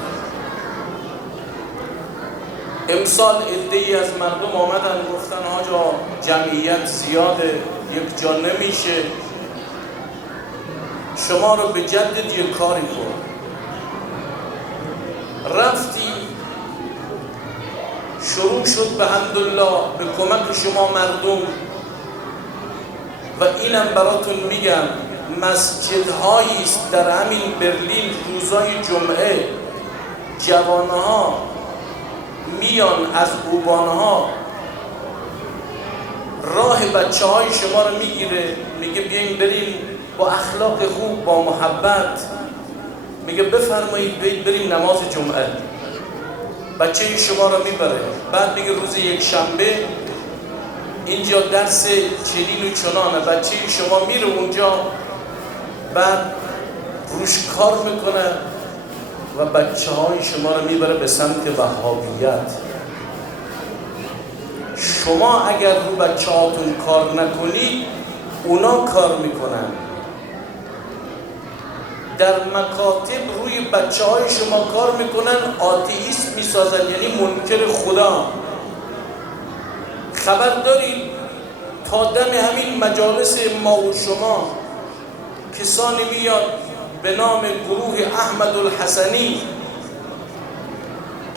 امسال عده‌ای از مردم آمدن گفتن آجا جمعیت زیاده، یک جا نمیشه، شما رو به جدد یه کاری کن. رفتی شروع شد به حمدالله به کمک شما مردم. و اینم براتون میگم، مسجدهایی است در همین برلین روزای جمعه جوانها میان از اوبانها راه بچه های شما رو میگیره، میگه بیاین بریم با اخلاق خوب، با محبت، میگه بفرمایید بریم نماز جمعه. بچه شما رو میبره. بعد میگه روز یک شنبه اینجا درس چنین و چنانه، بچه شما میره اونجا، بعد روش کار میکنه و بچه های شما رو میبره به سمت وهابیت. شما اگر رو بچه هاتون کار نکنید اونا کار میکنن. در مکاتب روی بچه های شما کار میکنن، آتئیست میسازن، یعنی منکر خدا. خبر دارید تا دم همین مجالس ما و شما کسانی میاد به نام گروه احمد الحسنی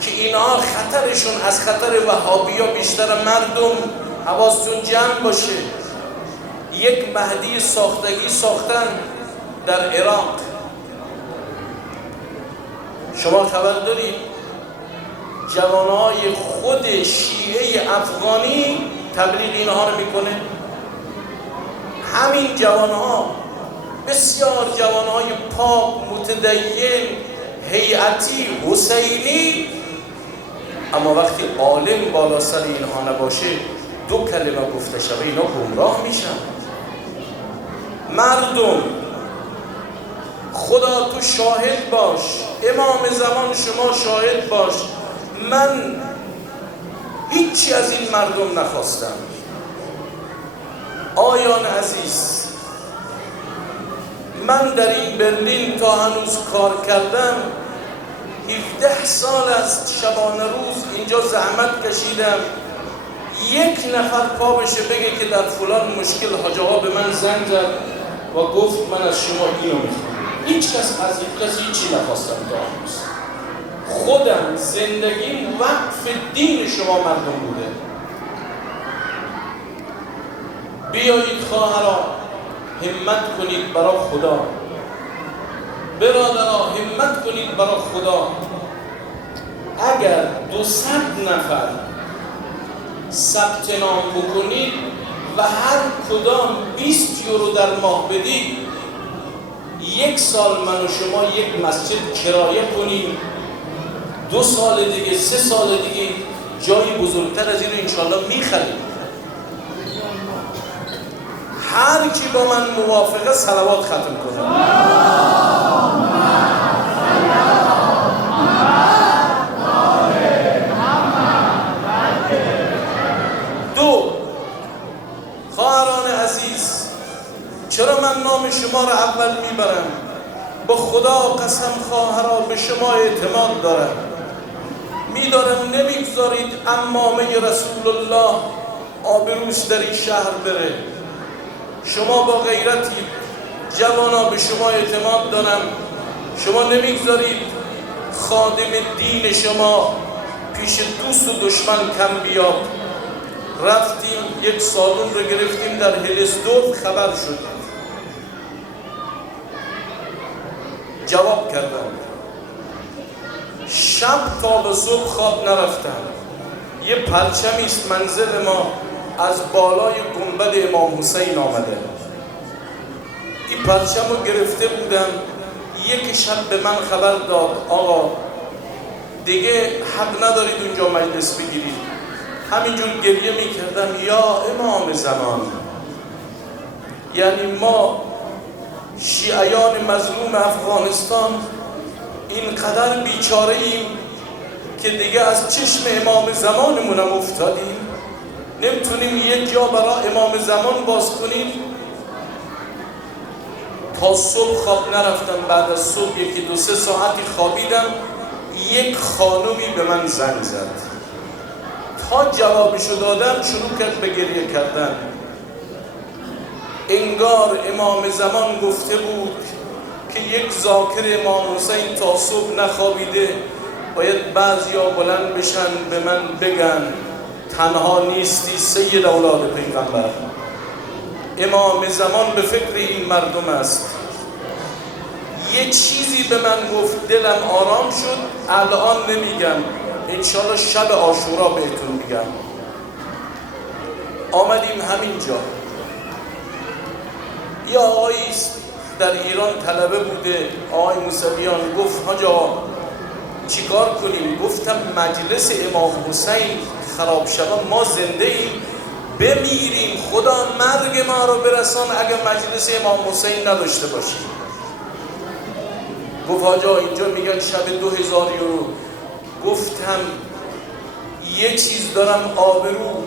که اینها خطرشون از خطر وهابیا بیشتر. مردم حواستون جمع باشه. یک مهدی ساختگی ساختن در عراق. شما خبر دارید جوانهای خود شیعه افغانی تبلیغ اینها رو میکنه. همین جوانها بسیار جوانهای پاک، متدین، هیئتی، حسینی، اما وقتی عالم بالا سر اینها نباشه دو کلمه گفته شده اینا گمراه میشن. مردم خدا تو شاهد باش، امام زمان شما شاهد باش، من هیچی از این مردم نخواستم. آیان عزیز، من در این برلین تا هنوز کار کردم 17 سال از شبانه روز اینجا زحمت کشیدم. یک نفر پا بشه بگه که در فلان مشکل حاج آقا به من زنگ زد و گفت من از شما اینو میخوام. هیچ کس از هیچ کسی هیچی نخواستم تا هنوز. خودم زندگیم وقف دین شما مردم بوده. بیایید خواهران همت کنید برای خدا، برادرها همت کنید برای خدا. اگر 200 نفر ثبت نام بکنید و هر کدام 20 یورو در ماه بدید، 1 سال من و شما یک مسجد کرایه کنیم، 2 سال دیگه 3 سال دیگه جایی بزرگتر از این رو انشاءالله میخریم. هر کی با من موافقه صلوات ختم کنه. دو، خواهران عزیز، چرا من نام شما را اول میبرم؟ با خدا قسم خواهران به شما اعتماد دارم، میدارم نمیگذارید عمامه رسول الله آبروش در این شهر بره. شما با غیرتی جوانا به شما اعتماد دارم، شما نمیگذارید خادم دین شما پیش دوست و دشمن کم بیاد. رفتیم یک سالون رو گرفتیم در هلسدورف، خبر شد، جواب کردم. شب تا به صبح خواب نرفتم. یه پرچمی است منزل ما از بالای گنبد امام حسین آمده. این پرچم رو گرفته بودم. یک شب به من خبر داد آقا دیگه حق ندارید اونجا مجلس بگیرید. همینجور گریه میکردم یا امام زمان، یعنی ما شیعیان مظلوم افغانستان اینقدر بیچاره ایم که دیگه از چشم امام زمانمون هم افتادیم، نمیتونیم یک جا برای امام زمان باز کنیم. تا صبح خواب نرفتم. بعد از صبح 1-2 ساعتی خوابیدم. یک خانومی به من زنگ زد. تا جوابشو دادم شروع کرد به گریه کردن. انگار امام زمان گفته بود که یک ذاکر امام حسین تا صبح نخوابیده، باید بعضیا بلند بشن به من بگن تنها نیستی سید اولاد پیغمبر. امام زمان به فکر این مردم است. یه چیزی به من گفت، دلم آرام شد. الان نمیگم، انشالله شب عاشورا بهتون میگم. آمدیم همینجا. یه آقایی در ایران طلبه بوده، آقای موسویان، گفت حاجا چیکار کنیم؟ گفتم مجلس امام حسین خراب شود، ما زنده ایم، بمیریم، خدا مرگ ما رو برسان اگر مجلس امام حسین نداشته باشیم. گفت حاجا اینجا میگن شب 2000 یورو. گفتم یه چیز دارم، آبرو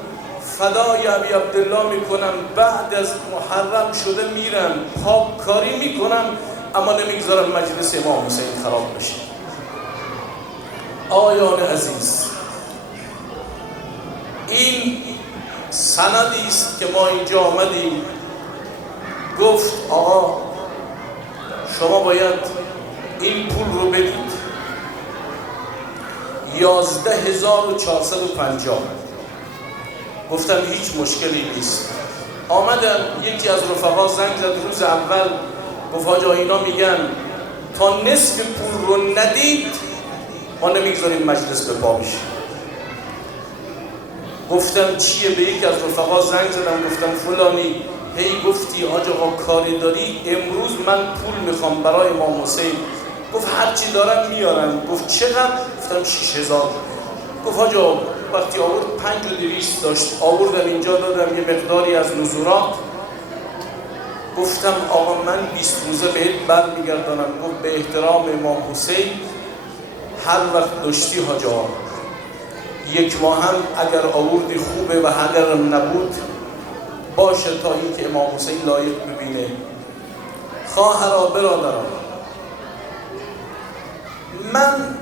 فدای ابی عبدالله میکنم، بعد از محرم شده میرم پاک کاری میکنم، اما نمیگذارم مجلس امام حسین خراب بشه. آیان عزیز، این سندی است که ما اینجا آمدیم. گفت آقا شما باید این پول رو بدید. 11450. گفتم هیچ مشکلی نیست. آمدم، یکی از رفقا زنگ زد روز اول، گفت حاج اینا میگن تا نصف پول رو ندید ما نمیگذاریم مجلس به پا بشه. گفتم چیه؟ به یکی از رفقا زنگ زدم گفتم فلانی، هی گفتی حاج آقا کاری داری؟ امروز من پول میخوام برای امام حسین. گفت هرچی دارم میارم. گفت چقدر؟ گفتم 6000. گفت حاج آقا وقتی آورد 5200 داشت، آوردم اینجا دادم یه مقداری از نزورات. گفتم آقا من 20 روزه بهت برمیگردانم. گفت به احترام امام حسین هر وقت داشتی حاج آقا، 1 ماه هم اگر آوردی خوبه و اگرم نبود باشه تا اینکه امام حسین لایق ببینه. خواهرا برادران، من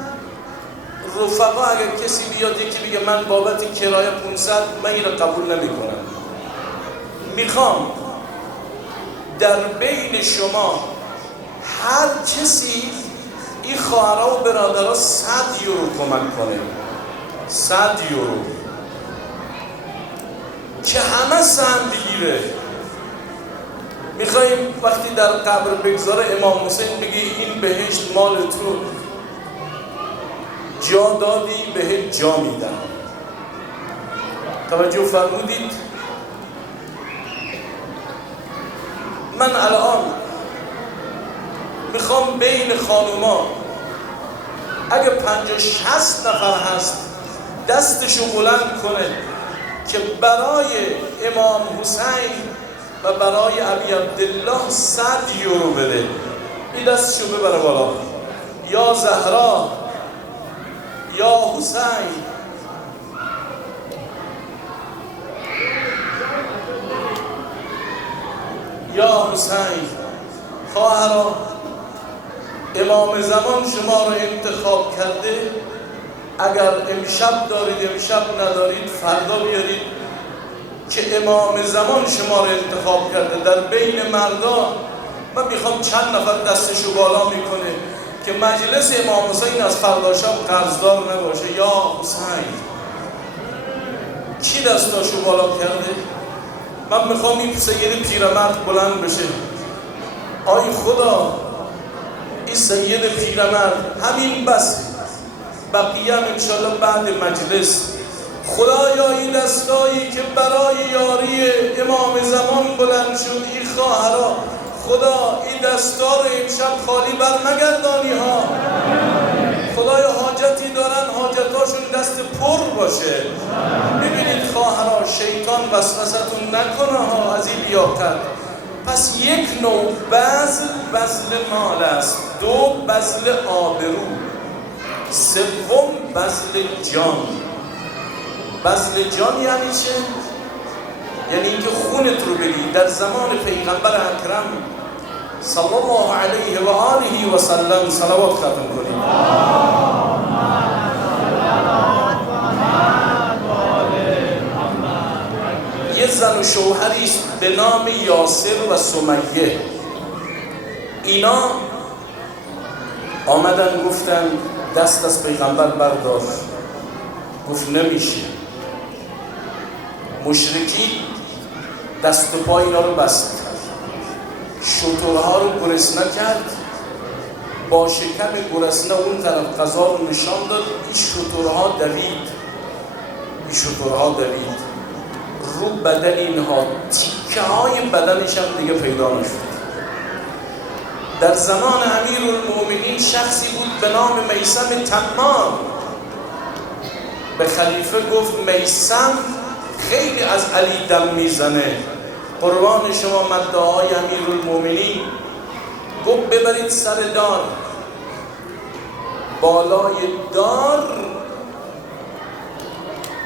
رفقا اگر کسی بیاد یکی بگه من بابت کرایه 500 من این رو قبول نمی کنم. میخوام در بین شما هر کسی این خواهرها و برادرها 100 یورو کمک کنه. 100 یورو که همه سهم بگیره. میخواییم وقتی در قبر بگذاره امام حسین بگه این بهشت مال تو، جا دادی بهت جا میدن. توجه فرمودید؟ من الان میخوام بین خانوما اگه 50-60 نفر هست دستشو بلند کنه که برای امام حسین و برای ابی عبدالله 100 یورو بده. این دستشو ببره بالا. یا زهرا، یا حسین، یا حسین. خواهرا امام زمان شما رو انتخاب کرده. اگر امشب دارید، امشب ندارید، فردا بیارید که امام زمان شما رو انتخاب کرده. در بین مردا من میخوام چند نفر دستشو بالا میکنه که مجلس امام حسین از فردا شب قرضدار نباشه. یا حسین. کی دستاشو بالا کرده؟ من میخوام این سید پیرمرد بلند بشه. آی خدا این سید پیرمرد همین بس، بقیه هم انشالله بعد مجلس. خدایا این دستایی که برای یاری امام زمان بلند شد این خواهرها، خدا این دستا رو امشب خالی بر نگردانی ها. خدایا حاجتی دارن حاجتاشون دست پر باشه. ببینید خواهرها شیطان وسوسه‌تون نکنه ها از این بیاتر. پس یک نوع بذل مال است، 2 بذل آبرو، 3 بذل جان. بذل جان یعنی چه؟ یعنی اینکه خونت رو بدی. در زمان پیغمبر اکرم صلی الله علیه و آله و سلم صلوات ختم کنیم. یه زن و شوهری است به نام یاسر و سمیه. اینا آمدن گفتن دست از پیغمبر بردار. گفت نمیشه. مشرکی دست و پای اینا رو بست، شترها رو گرسنه کرد، با شکم گرسنه اون طرف غذا رو نشان داد. این شترها دوید رو بدن اینها، تیکه های بدنش هم دیگه پیدا نشد. در زمان امیرالمومنین شخصی بود به نام میثم تمام. به خلیفه گفت میثم خیلی از علی دم میزنه، قربان شما مدعای امیرالمومنین. گفت ببرید سر دار. بالای دار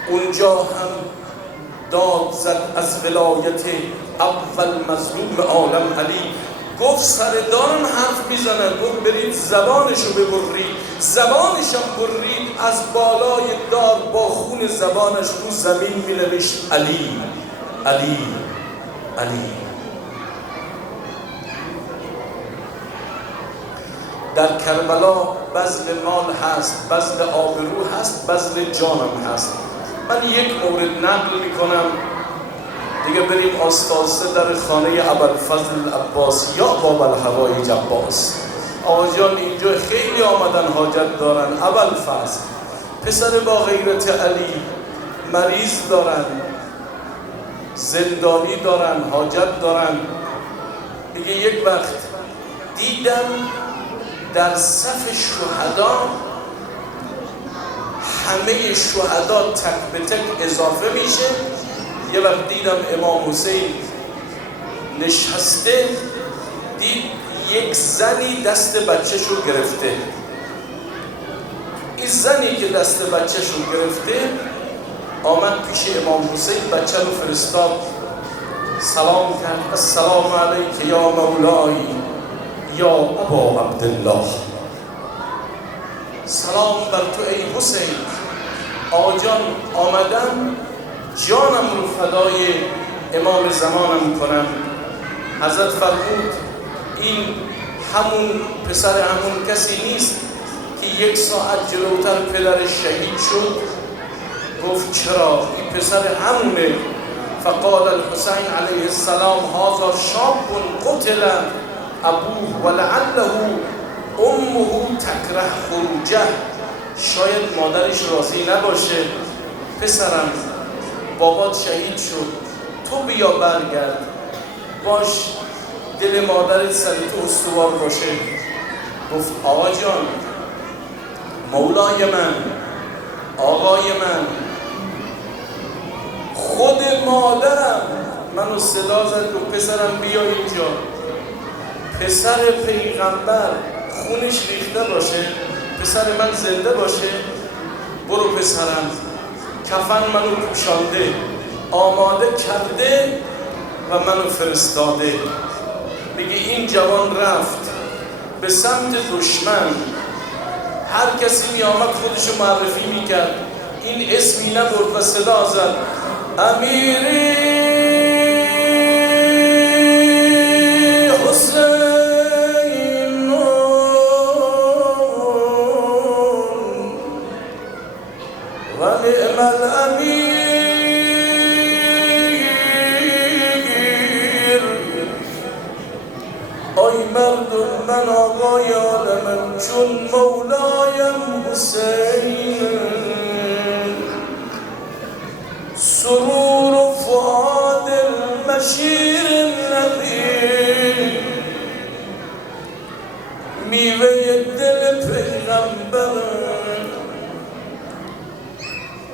اونجا هم داد زد از ولایت اول مظلوم عالم علی. گفت سر دارم حرف میزنه. گفت برید زبانشو ببرید. زبانشم برید. از بالای دار با خون زبانش رو زمین مینوشت علی علی علی. در کربلا بذل مال هست، بذل آبرو هست، بذل جانم هست. من یک مورد نقل میکنم دیگه بریم آستاسه در خانه ابوالفضل عباس یا بابالهوای جباس. آقا جان اینجا خیلی آمدن حاجت دارن. ابوالفضل پسر با غیرت علی مریض دارن، زندانی دارن، حاجت دارن. دیگه یک وقت دیدم در صف شهدا همه شهدا تک به تک اضافه میشه. یه وقت دیدم امام حسین نشسته، دید یک زنی دست بچه‌شو گرفته. این زنی که دست بچه‌شو گرفته آمد پیش امام حسین، بچه رو فرستاد، سلام کرد: السلام علیک یا مولایی یا ابا عبدالله. سلام بر تو ای حسین. آقا جان آمدم جانم رو فدای امام زمانم کنم. حضرت فرمود این همون پسر همون کسی نیست که یک ساعت جلوتر پدرش شهید شد؟ گفت چرا؟ این پسر همونه. فقال الحسین علیه السلام: هذا شاب قتل ابوه ولعله امه تکره خروجه. شاید مادرش راضی نباشه. پسرم بابات شهید شد، تو بیا برگرد، باش دل مادرت سر تو استوار باشه. گفت آقا جان، مولای من، آقای من، خود مادرم منو صدا زد و پسرم بیا اینجا. پسر پیغمبر خونش ریخته باشه، پسر من زنده باشه. برو پسرم، کفن منو پوشانده، آماده کرده و منو فرستاده. میگه این جوان رفت به سمت دشمن. هر کسی می آمد خودشو معرفی میکرد، این اسمی نبرد و صدا زد: امیری حسین و نعم الامیر. آی مردم من آقای عالمم چون مولایم حسین، سرور و فؤاد المشیر النبی، میوه دل پیغمبر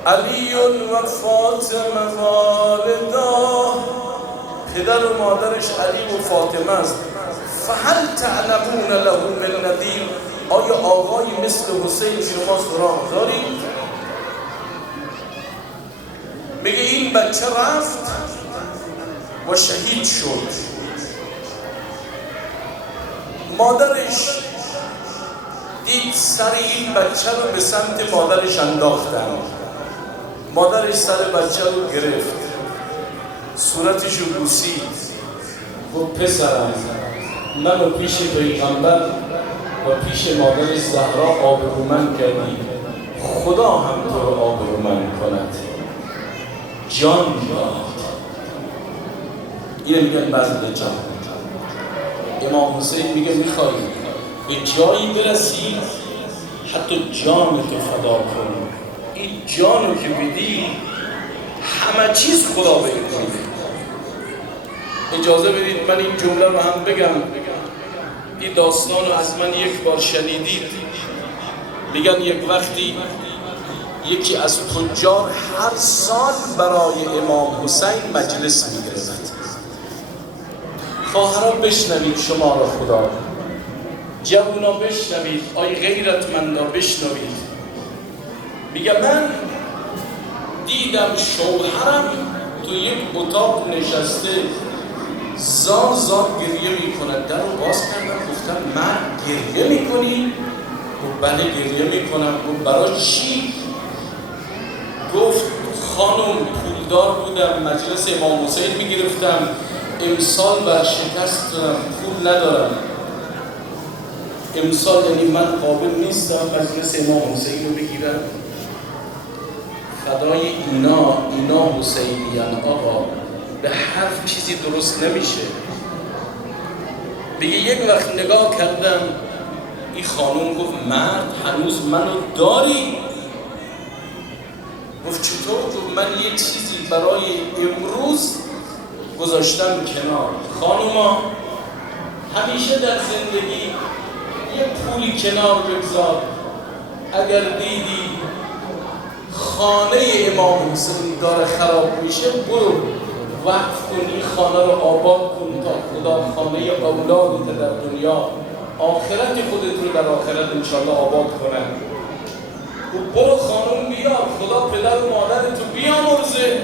علی و فاطمه والدا. پدر و مادرش علی و فاطمه است. فهل تعلمون له من ندیر؟ آیا آقایی مثل حسین شما سراغ دارید؟ میگه این بچه رفت و شهید شد. مادرش دید سر این بچه رو به سمت مادرش انداختن. مادرش سر بچه رو گرفت، صورتش رو بوسید، گفت پسرم منو پیش پیغمبر و پیش مادر زهرا آبرومند کردی، خدا هم تو رو آبرومند کند. جان داد. اینه میگن بذل جان. امام حسین میگه میخوای به جایی برسی حتی جانتو فدا کن. این جانو که بدی همه چیز خدا بهت میده. اجازه بدید من این جمله رو هم بگم. این داستان رو از من یک بار شنیدید. میگن یک وقتی یکی از تجار هر سال برای امام حسین مجلس میگرفت. خواهران بشنوید، شما را خدا، جوونا بشنوید، آی غیرتمندا بشنوید. میگه من دیدم شوهرم تو یک اتاق نشسته زار زار گریه میکنه. در رو باز کردم، گفتم من گریه میکنی؟ گفت بله گریه میکنم. گفت برای چی؟ گفت خانم پولدار بودم، مجلس امام حسین میگرفتم، امسال برشکست دارم، پول ندارم. امسال یعنی من قابل نیستم مجلس امام حسین رو بگیرم فدای اینا حسینیان آقا به حرف چیزی درست نمیشه. بگه یک وقت نگاه کردم این خانوم گفت مرد هنوز منو داری؟ گفت چطور؟ گفت من یه چیزی برای امروز گذاشتم کنار. خانوما همیشه در زندگی یه پولی کنار بگذار. اگر دیدی خانه امام حسین داره خراب میشه برو وقف کن، این خانه رو آباد کن تا خدا خانه اولادت در دنیا آخرت خودت رو در آخرت انشالله آباد کنه. و برو خانوم بیار، خدا پدر و مادرتو بیامرزه.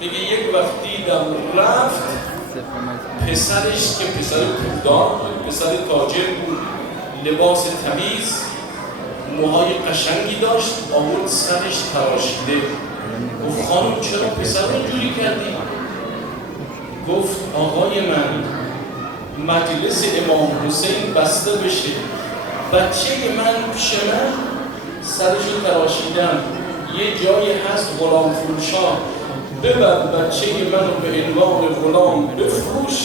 میگه یک وقت دیدم رفت پسرش که پسر پولدار بود، پسر تاجر بود، لباس تمیز، موهای قشنگی داشت، آورد سرش تراشیده. گفت خانم چرا پسر رو جوری کردی؟ گفت آقای من مجلس امام حسین بسته بشه، بچه من پیش من سرشو تراشیدم، یه جایی هست غلام فروشا، ببر بچه منو به عنوان غلام بفروش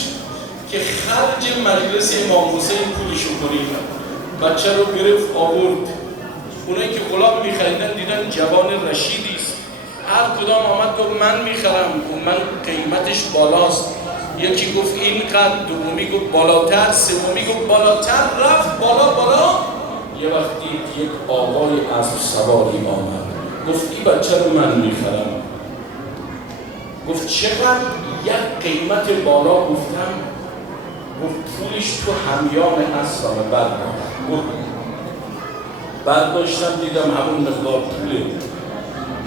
که خرج مجلس امام حسین پولشو کنیم. بچه رو گرفت آورد. اونایی که غلام میخریدن دیدن جوان رشیدیست، هر کدام آمد گفت من میخرم و من قیمتش بالاست. یکی گفت اینقدر، دومی گفت بالاتر، سومی گفت بالاتر، رفت بالا. یه وقتی یک آقای اسب سواری آمد گفت این بچه رو من میخرم. گفت چقدر؟ یک قیمت بالا. گفتم گفت پولش تو همیان اسبم. برداشتم دیدم همون مقدار پوله.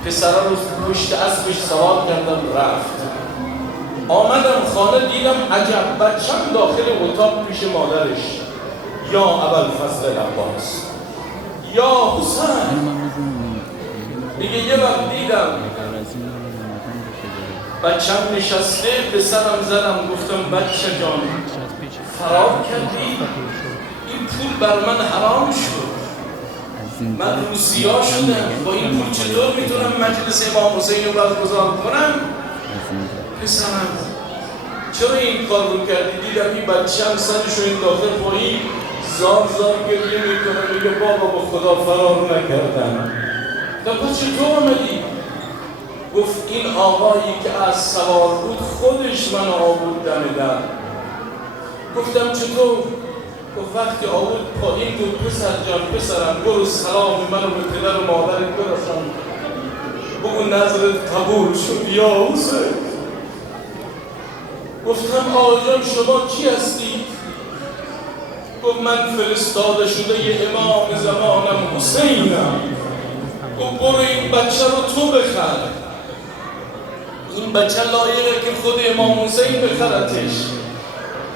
پسرا رو پشت اسبش سوار کردم رفت. آمدم خانه دیدم عجب بچم داخل اتاق پیش مادرش. یا ابوالفضل عباس، یا حسین. میگه یه وقت دیدم بچم نشسته، به سرم زدم گفتم بچه جان فرار کردی؟ این پول بر من حرام شد، من روسیا شدم، با این پول چطور میتونم مجلس امام حسین رو برگزار کنم؟ پسرم چرا این کار رو کردی؟ دیدم این بچه‌م سرش رو این داخل پایین زار گریه میکنه، میگه بابا با خدا فرار نکردم. گفتم چطور آمدی؟ گفت این آقایی که از سوار بود خودش من آورد دم در. گفتم چطور؟ گفت وقتی آورد پایین گفت پسر جان پسرم برو سلام منو به پدر و مادرت برسان، بگو نظرت قبول شد یا حسین. گفتم آقا جان شما کی هستی؟ گفت من فرستاده شده یه امام زمانم حسینم. گفت برو این بچه رو تو بخر، این بچه لایقه که خود امام حسین بخرتش.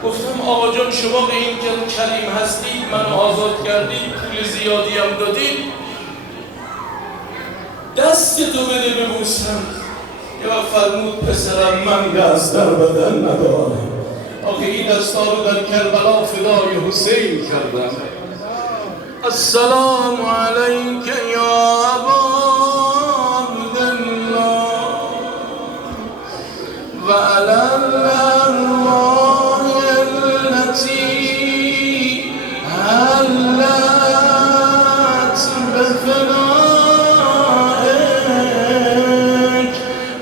گفتم آقا جان شما به این کریم هستید، منو آزاد کردید، پول زیادی هم دادید، دست تو بده ببوسم. یا فرمود پسرم من دست در بدن ندارم، آخه این دستا رو در کربلا فدای حسین کردم. السلام علیک یا ابا عبدالله و علی الارواح التي حلت بفنائك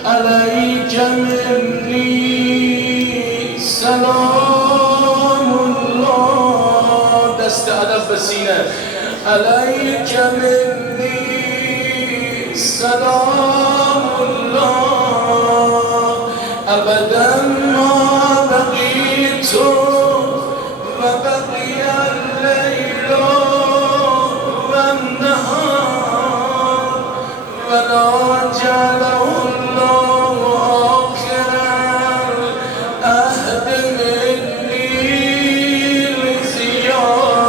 علیک منی سلام الله. دست ادب به سینه. علیک منی سلام الله ابدا ما بقیت و بقی اللیل و النهار ولا جعله الله آخر العهد منی لزیارتکم.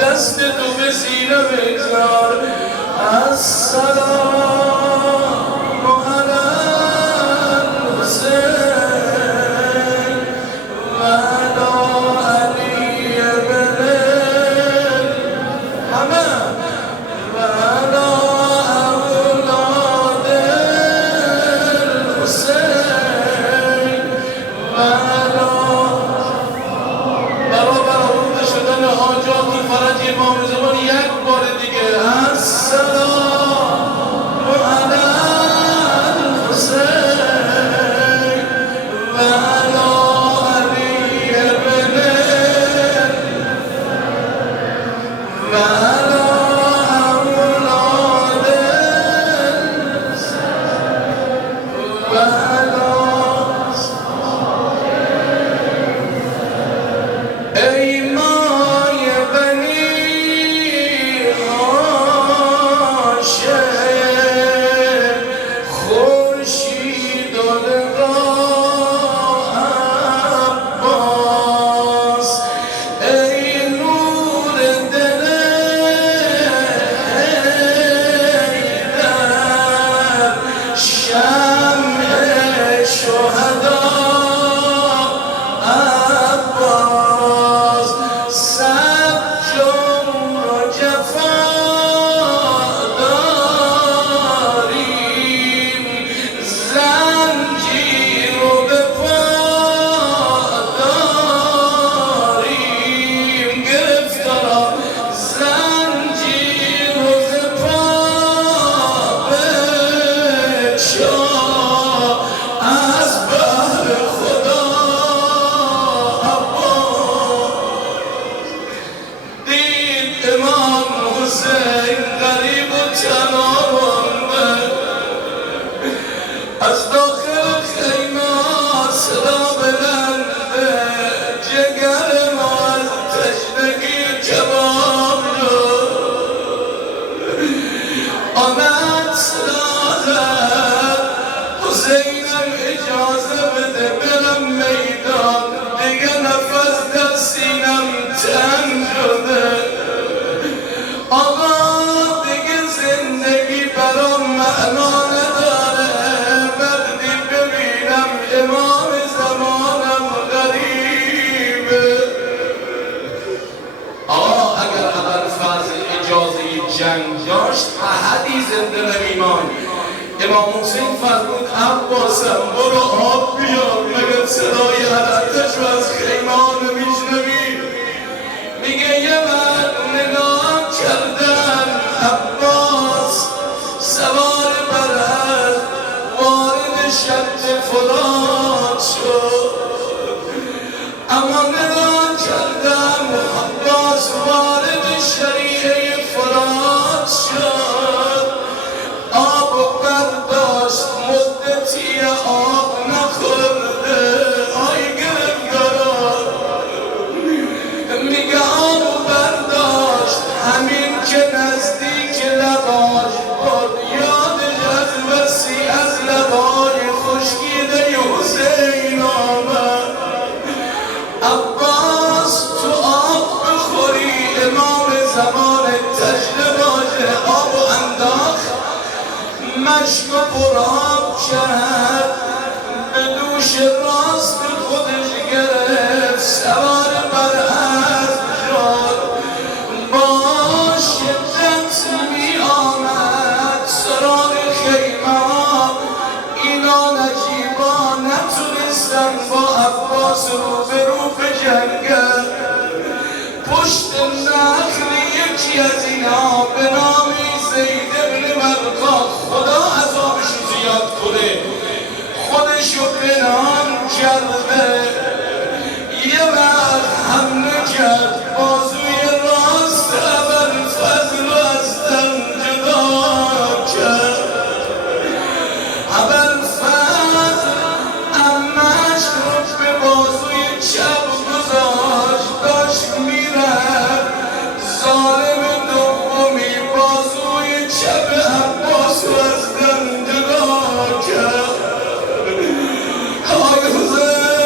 دست تو به سینه بگذار. السلام برابر آورده شدن حاجات و فرج امام زمان یک بار دیگه السلام علی الحسین و علی علی بن و علی اولاد و علی ای مای بنی هاشم خورشید و نگاه عباس ای نور دل حیدر شمع شهدا عباس صد جور و جفا داریم زنجیر و به پا داریم گرفتارا زنجیر و به پا بچا از بهر خدا دید امام حسین غریب و تنها مانده از داخل خیمه صدا بلنده جگر ما از تشنگی کباب آمد صدا زد حسینم اجازه بده برم میدان دیگه نفس در سینم تنگ شده آقا دیگه زندگی برام معنا نداره وقتی ببینم امام زمانم غریبه آقا اگر ابوالفضل اجازه جنگ داشت احدی زنده نمیمان امام حسین فرمود عباسم برو آب بیار مگر صدای حلقش رو از خیمه ها نمیشنوی میگه یه وقت نگاه کردن عباس سوار بر اسب وارد شط فرات شد اما نگاه کردم عباس وارد شریعه فرات شد آب برداشت مدتی آب نخورده آی گرفتارا میگه آب برداشت همین که نزدیک لباش بود یادش از وسیع از لبای خشکیده حسین آمد عباس تو آب بخوری امام زمان تجله باشه آب انداخت مشک و پرآب کرد به دوش راست خودش گرفت سوار بر اسب شد با شدت می آمد سراغ خیمه اینا نجیبا نتونستن با عباس روبرو بجنگن پشت نخل یکی از اینا به نام زید بن ورقا خدا عذابشو زیاد کنه خودشو پنهان کرده یه وقت حمله کرد بازوی راست ابوالفضل رو از تن جدا کرد ابوالفضل عمه‌اش رو به بازوی چپ گذاشت داشت میرفت ظالم دومی بازوی چپ عباس رو از تن جدا کرد آی حسین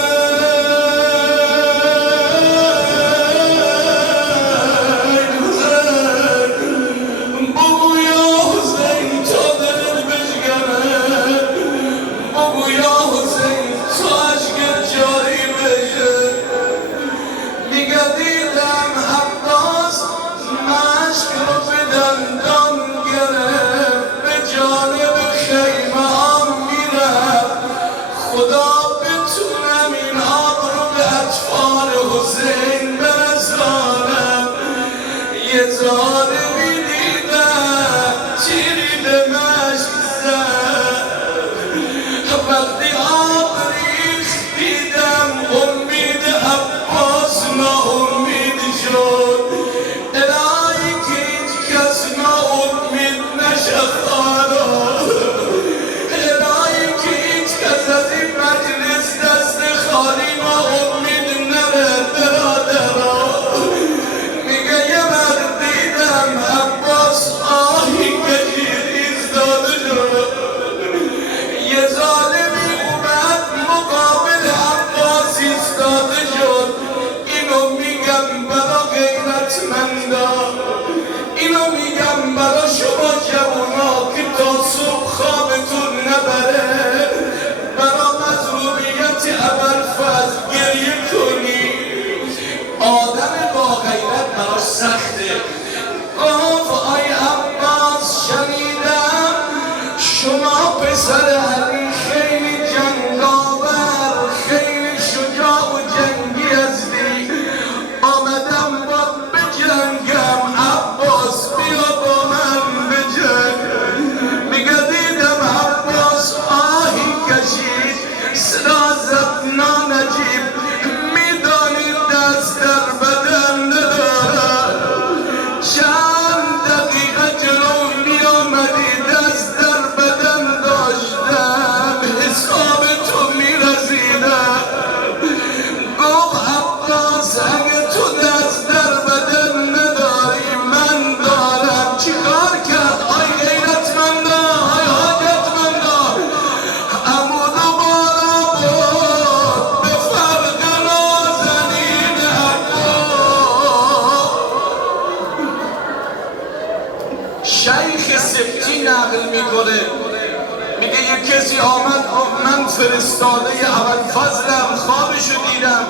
فرستاده ابوالفضلم خوابشو دیدم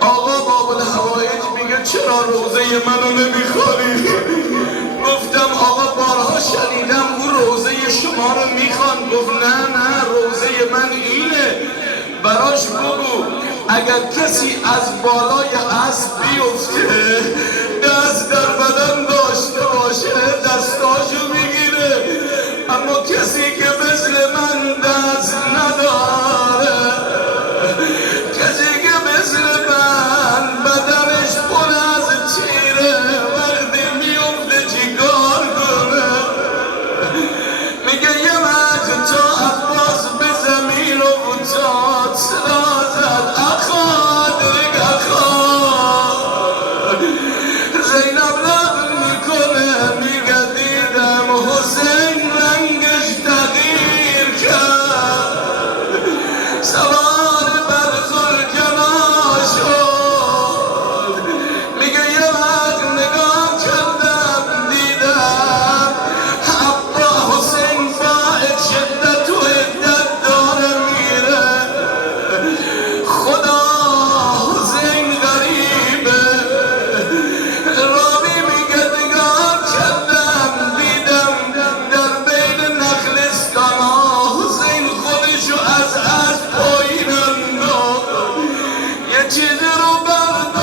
آقا باب الحوائج میگه چرا روزه منو نمیخوانی؟ گفتم آقا بارها شنیدم او روزه شما رو میخوان. گفت نه روزه من اینه. براش بگو اگر کسی از بالای اسب بیفته دست در بدن داشته باشه دستاشو میگیره، اما کسی که مثل من دست نداره، کسی که مثل من بدنش پر از تیره وقتی میفته چیکار کنه؟ میگه یه وقت تا عباس به زمین و بوتات صدا زد اخا درگ اخا. زینب لب میکنه میگه دیدم حسین رنگش تغییر کرد، سوار بر زلجنا شد. میگه یه وقت نگاه کردم دیدم عبا حسین با شدت و عدت داره میره. خدا حسین غریبه. راوی میگه نگاه کردم دیدم در بین نخلستانا حسین خودشو از اسب پایین انداخت، یه چیزی رو برداشت.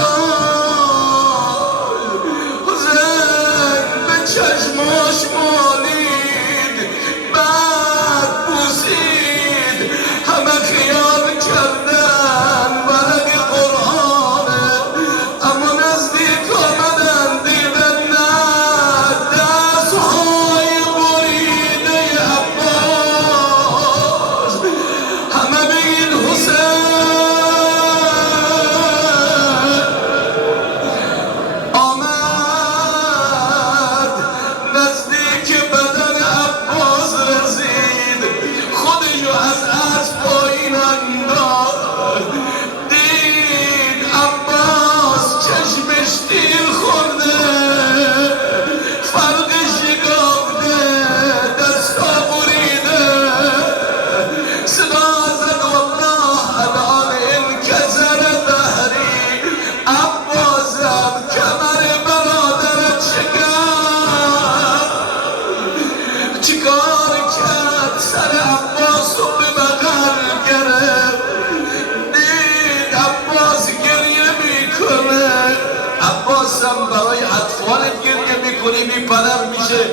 حسین به چشماش مالید بعد بوسید. همه خیال کردن ورق قرآنه، اما نزدیک آمدن دیدن نه دستهای بریده عباس. همه بگید حسین آمد نزدیک بدن عباس رسید، خودشو از اسب پایین انداخت. دید عباس چشمش تیر خورده، فرقش شکافته، دستا بریده. صدا زد والله الان انکسر ظهری. عباسم کمر برادرت شکست. چیکار کرد؟ سر عباس رو به بغل گرفت. دید عباس گریه میکنه. عباسم برای اطفالت گریه میکنی میپدر میشه.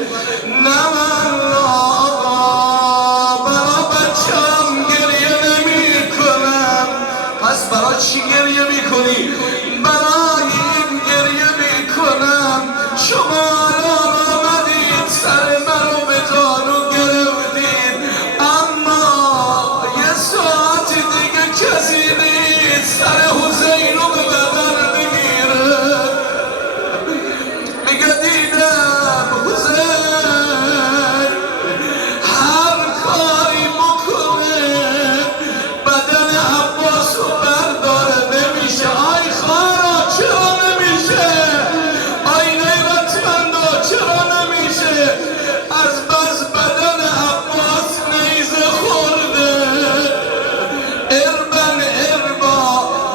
نه من آقا برای بچم گریه نمی کنم. پس برای چی گریه میکنی؟ برای این گریه میکنم شما الان آمدید سر منو به زانو گرفتید، اما یه ساعت دیگه کسی نیست سر حسین رو به بغل بگیره. میگه دیدم حسین هر کاری بکنه بدن عباس رو برداره نمیشه. آی خارا چرا نمیشه؟ آی غیرتمندا چرا نمیشه؟ از بس بدن عباس نیزه خورده. اربن اربا.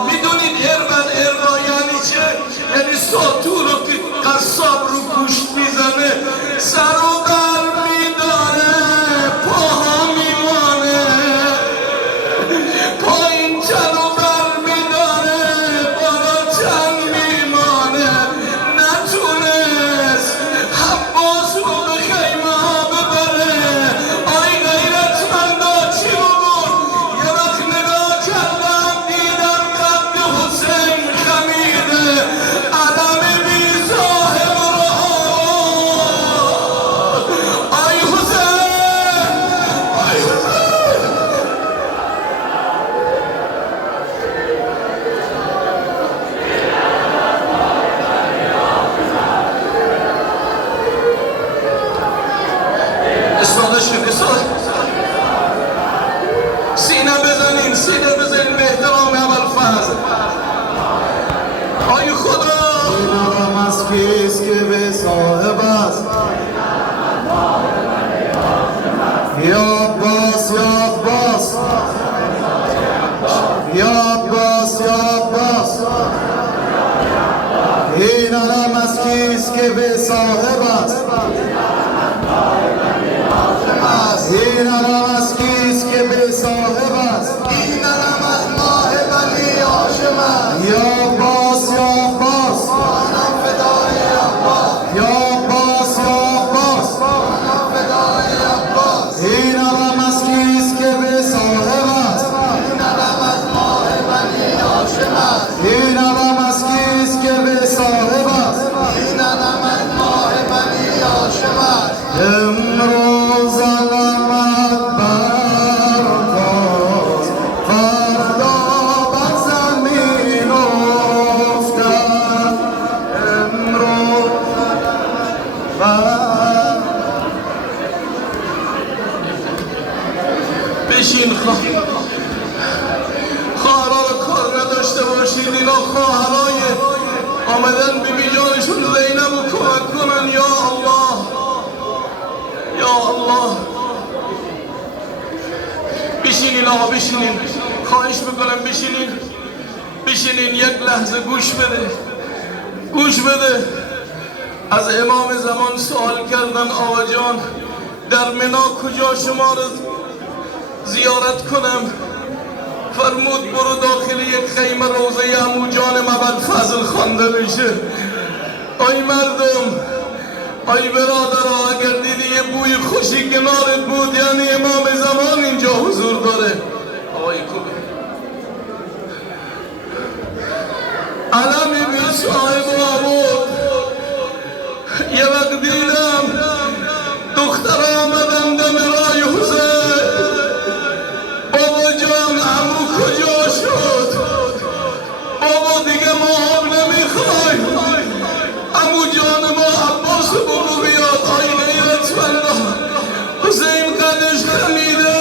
میدونید اربا یعنی چه؟ یعنی ساتور رو که قصاب رو گوشت میزنه سر و بر میداره پاها میمانه، پایین تن و بر میداره بالا تن میمانه. نتونست عباس رو به خیمه ها ببره. آی غیرتمندا چی بود؟ یه وقت نگاه کردم دیدم قد حسین خمیده، علم بی صاحب رو آی حسین، آی حسین. سینه بزنین به احترام ابوالفضل. آی خدا نام از کیست که به صاحب است؟ یا عباس یا عباس یا عباس یا عباس این علم از کیست که به صاحب است این علم از کیست که به صاحب است این علم از ماه بنی هاشم است یا عباس یا عباس جانم فدای عباس یا عباس یا عباس جانم فدای عباس این علم از کیست که به صاحب است این علم از ماه بنی هاشم است این علم از کیست که به صاحب است این علم از ماه بنی هاشم است امروز علمت برخاست فردا بر زمین افتد امروز بشین خواهرها رو کار نداشته باشید اینا خواهرای آمدن بیبی جانشون زینب رو کمک کنن یا الله یا الله بشینین آقا بشینین خواهش میکنم بشینین یک لحظه گوش بده از امام زمان سوال کردن آقا جان در منا کجا شما رو زیارت کنم فرمود برو داخل یک خیمه روزه عمو جان ابوالفضل خوانده میشه آی مردم آی برادرها اگر دیدی یه بوی خوشی کنارت بود یعنی امام زمان اینجا حضور داره آقای کوبه علمی بی صاحب آمود یه وقت دیدم دختر آمدم دم رای حسین بابا جان عمو کجا شد بابا دیگه ما هم نمیخوای عمو جان ما عباس بگو بیاد آی غیرتمندا حسین قدش خمیده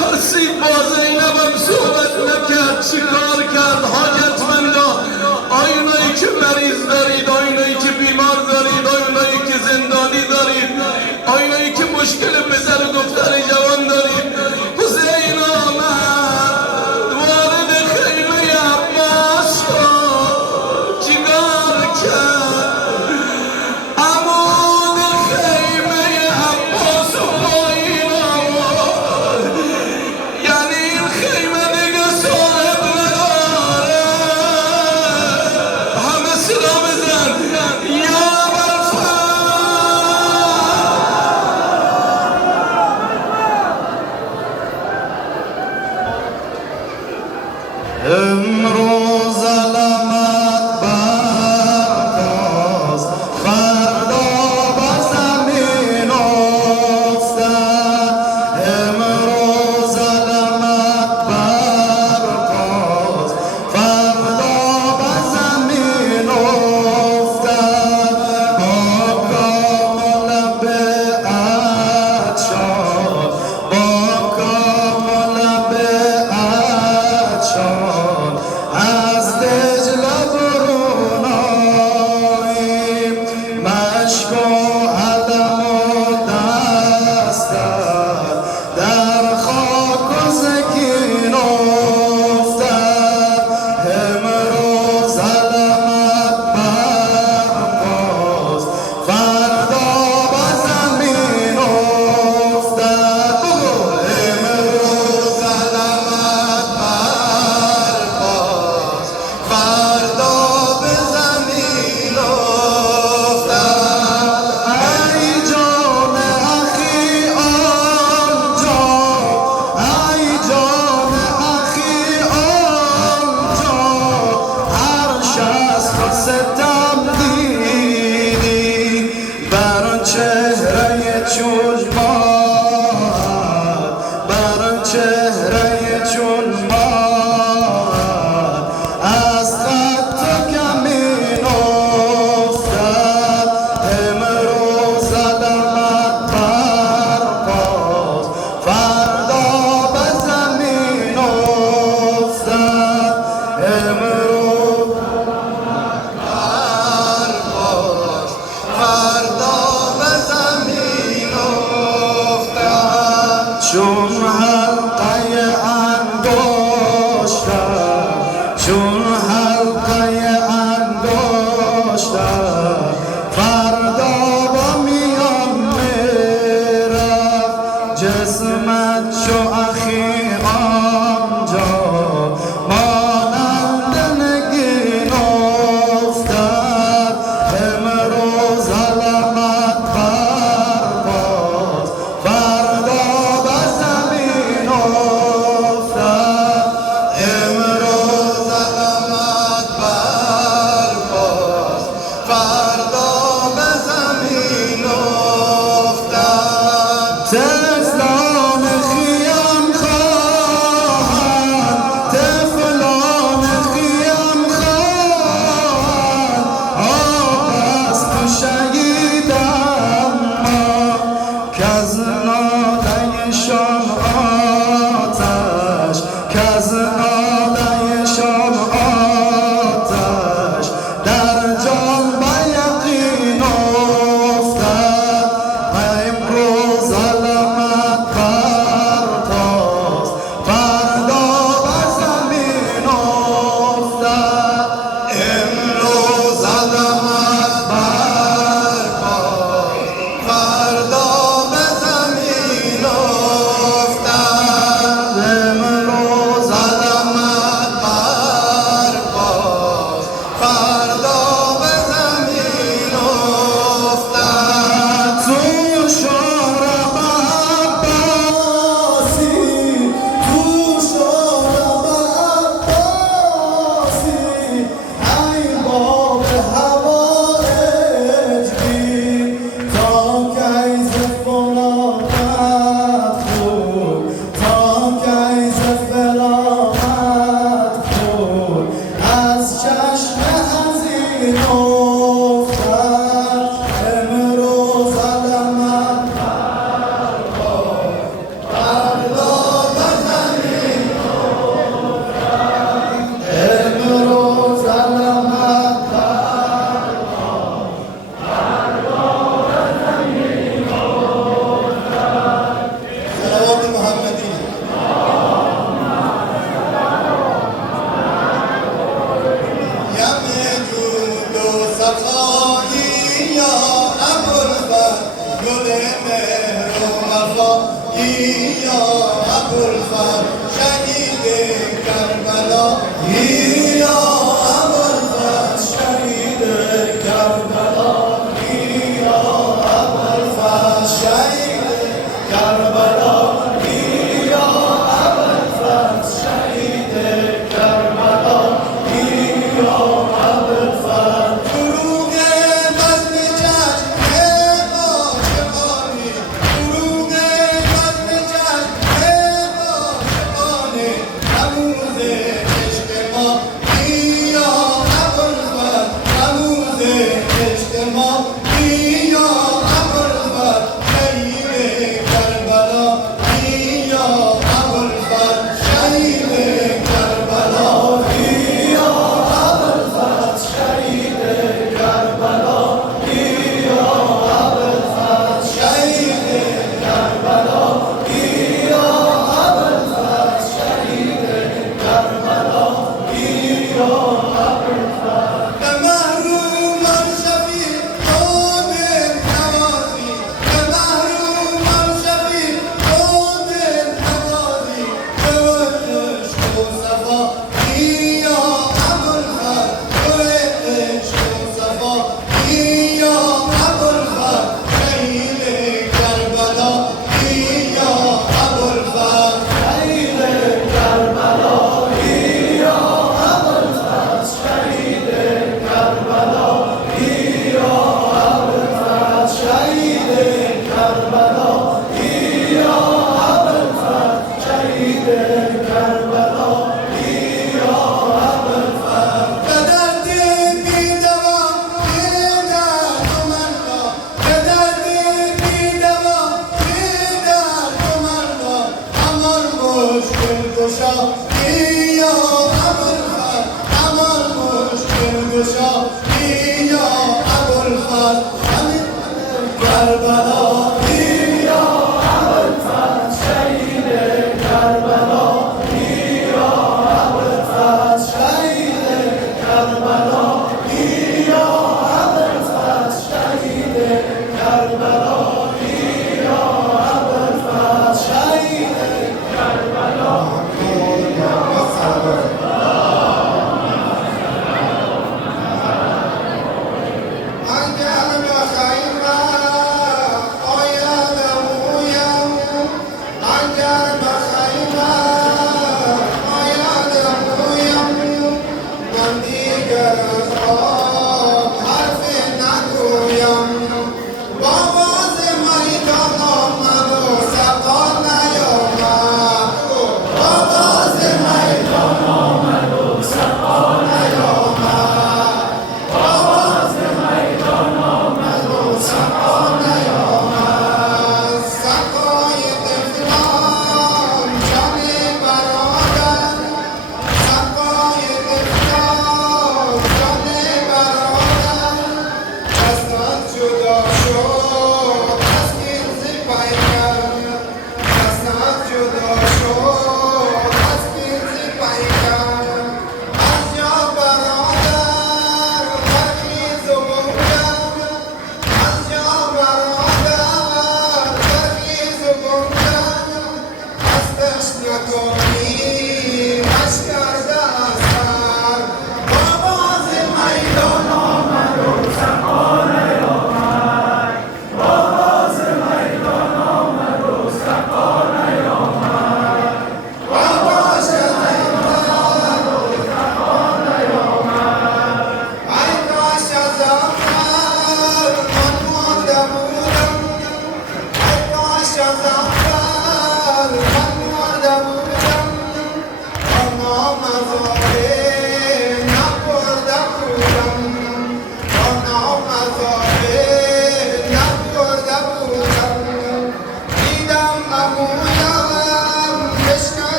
هرسید با زینبم صحبت نکرد چیکار کرد حاجتمندا آینایی که مریض دارید آینایی که بیمار دارید آینایی که زندانی دارید آینایی که مشکل پسر و دختر جوان دارید حسین آمد وارد خیمه عباس شد چیکار کرد عمود خیمه عباس و پایین آورد یعنی این خیمه دیگه صاحب نداره همه صدا بزن یا امروز علمت برخاست فردا بر زمین افتد امروز علمت برخاست فردا بر زمین افتد با کامل بیعت شد با کامل بیعت شد از دجله برون آییم مشک و علم و دستت در خاک و زکین افتد امروز علمت برخاست فردا بر زمین افتد امروز علمت برخاست فردا به زمین افتد ای جان اخی آنجا ای جان اخی آنجا عرش از خود ستم دیدی بر چهره چون ماه بر چهره چون ماه از خط کمین افتد امروز علمت برخاست فردا به زمین افتد امروز برخاست فردا به زمین افتد چون حلقه انگشت باشد چون حلقه انگشتم فردا با میان میرفت جسمت چو اخی آنجا مانند نگین افتد امروز علمت برباز فردا به زمین افتد امروز علمت برباز فردا به زمین افتد طفلان خیام خواهند طفلان خیام خواهند آب است شهید اما کز ناله‌شان آتش کز ناله‌شان آتش در جان به یقین افتد امروز علمت برتاست فردا به زمین افتد امروز علمت برتاست فردا به زمین افتد امروز علمت برتاست فردا به زمین افتد تو شرب عباسی تو شرب عباسی ای باب حوائج بین تا کیز فلاحت خود تا کیز فلاحت خود از چشم حزین افتد امروز علمت فردا به زمین امروز علمت صلوات محمدی یمجود و صفایی یا ابوالفضل گل مهر و وفایی یا ابوالفضل شهید کربلایی یا ابوالفضل شهید کربلایی یا ابوالفضل شهید کربلایی یا ابوالفضل شهید کربلایی یا ابوالفضل فروغ بزم چشم عاشقانه فروغ بزم چشم عاشقانه رموز عشق ما یا ابوالفضل رموز عشق ما یا ابوالفضل شهید کربلا یا ابوالفضل شهید کربلا یا ابوالفضل شهید کربلا یا ابوالفضل شهید کربلا یا ابوالفضل شهید کربلا یا ابوالفضل به محرومان شفیع خود نوازی به محرومان شفیع خود نوازی به عشق و صفا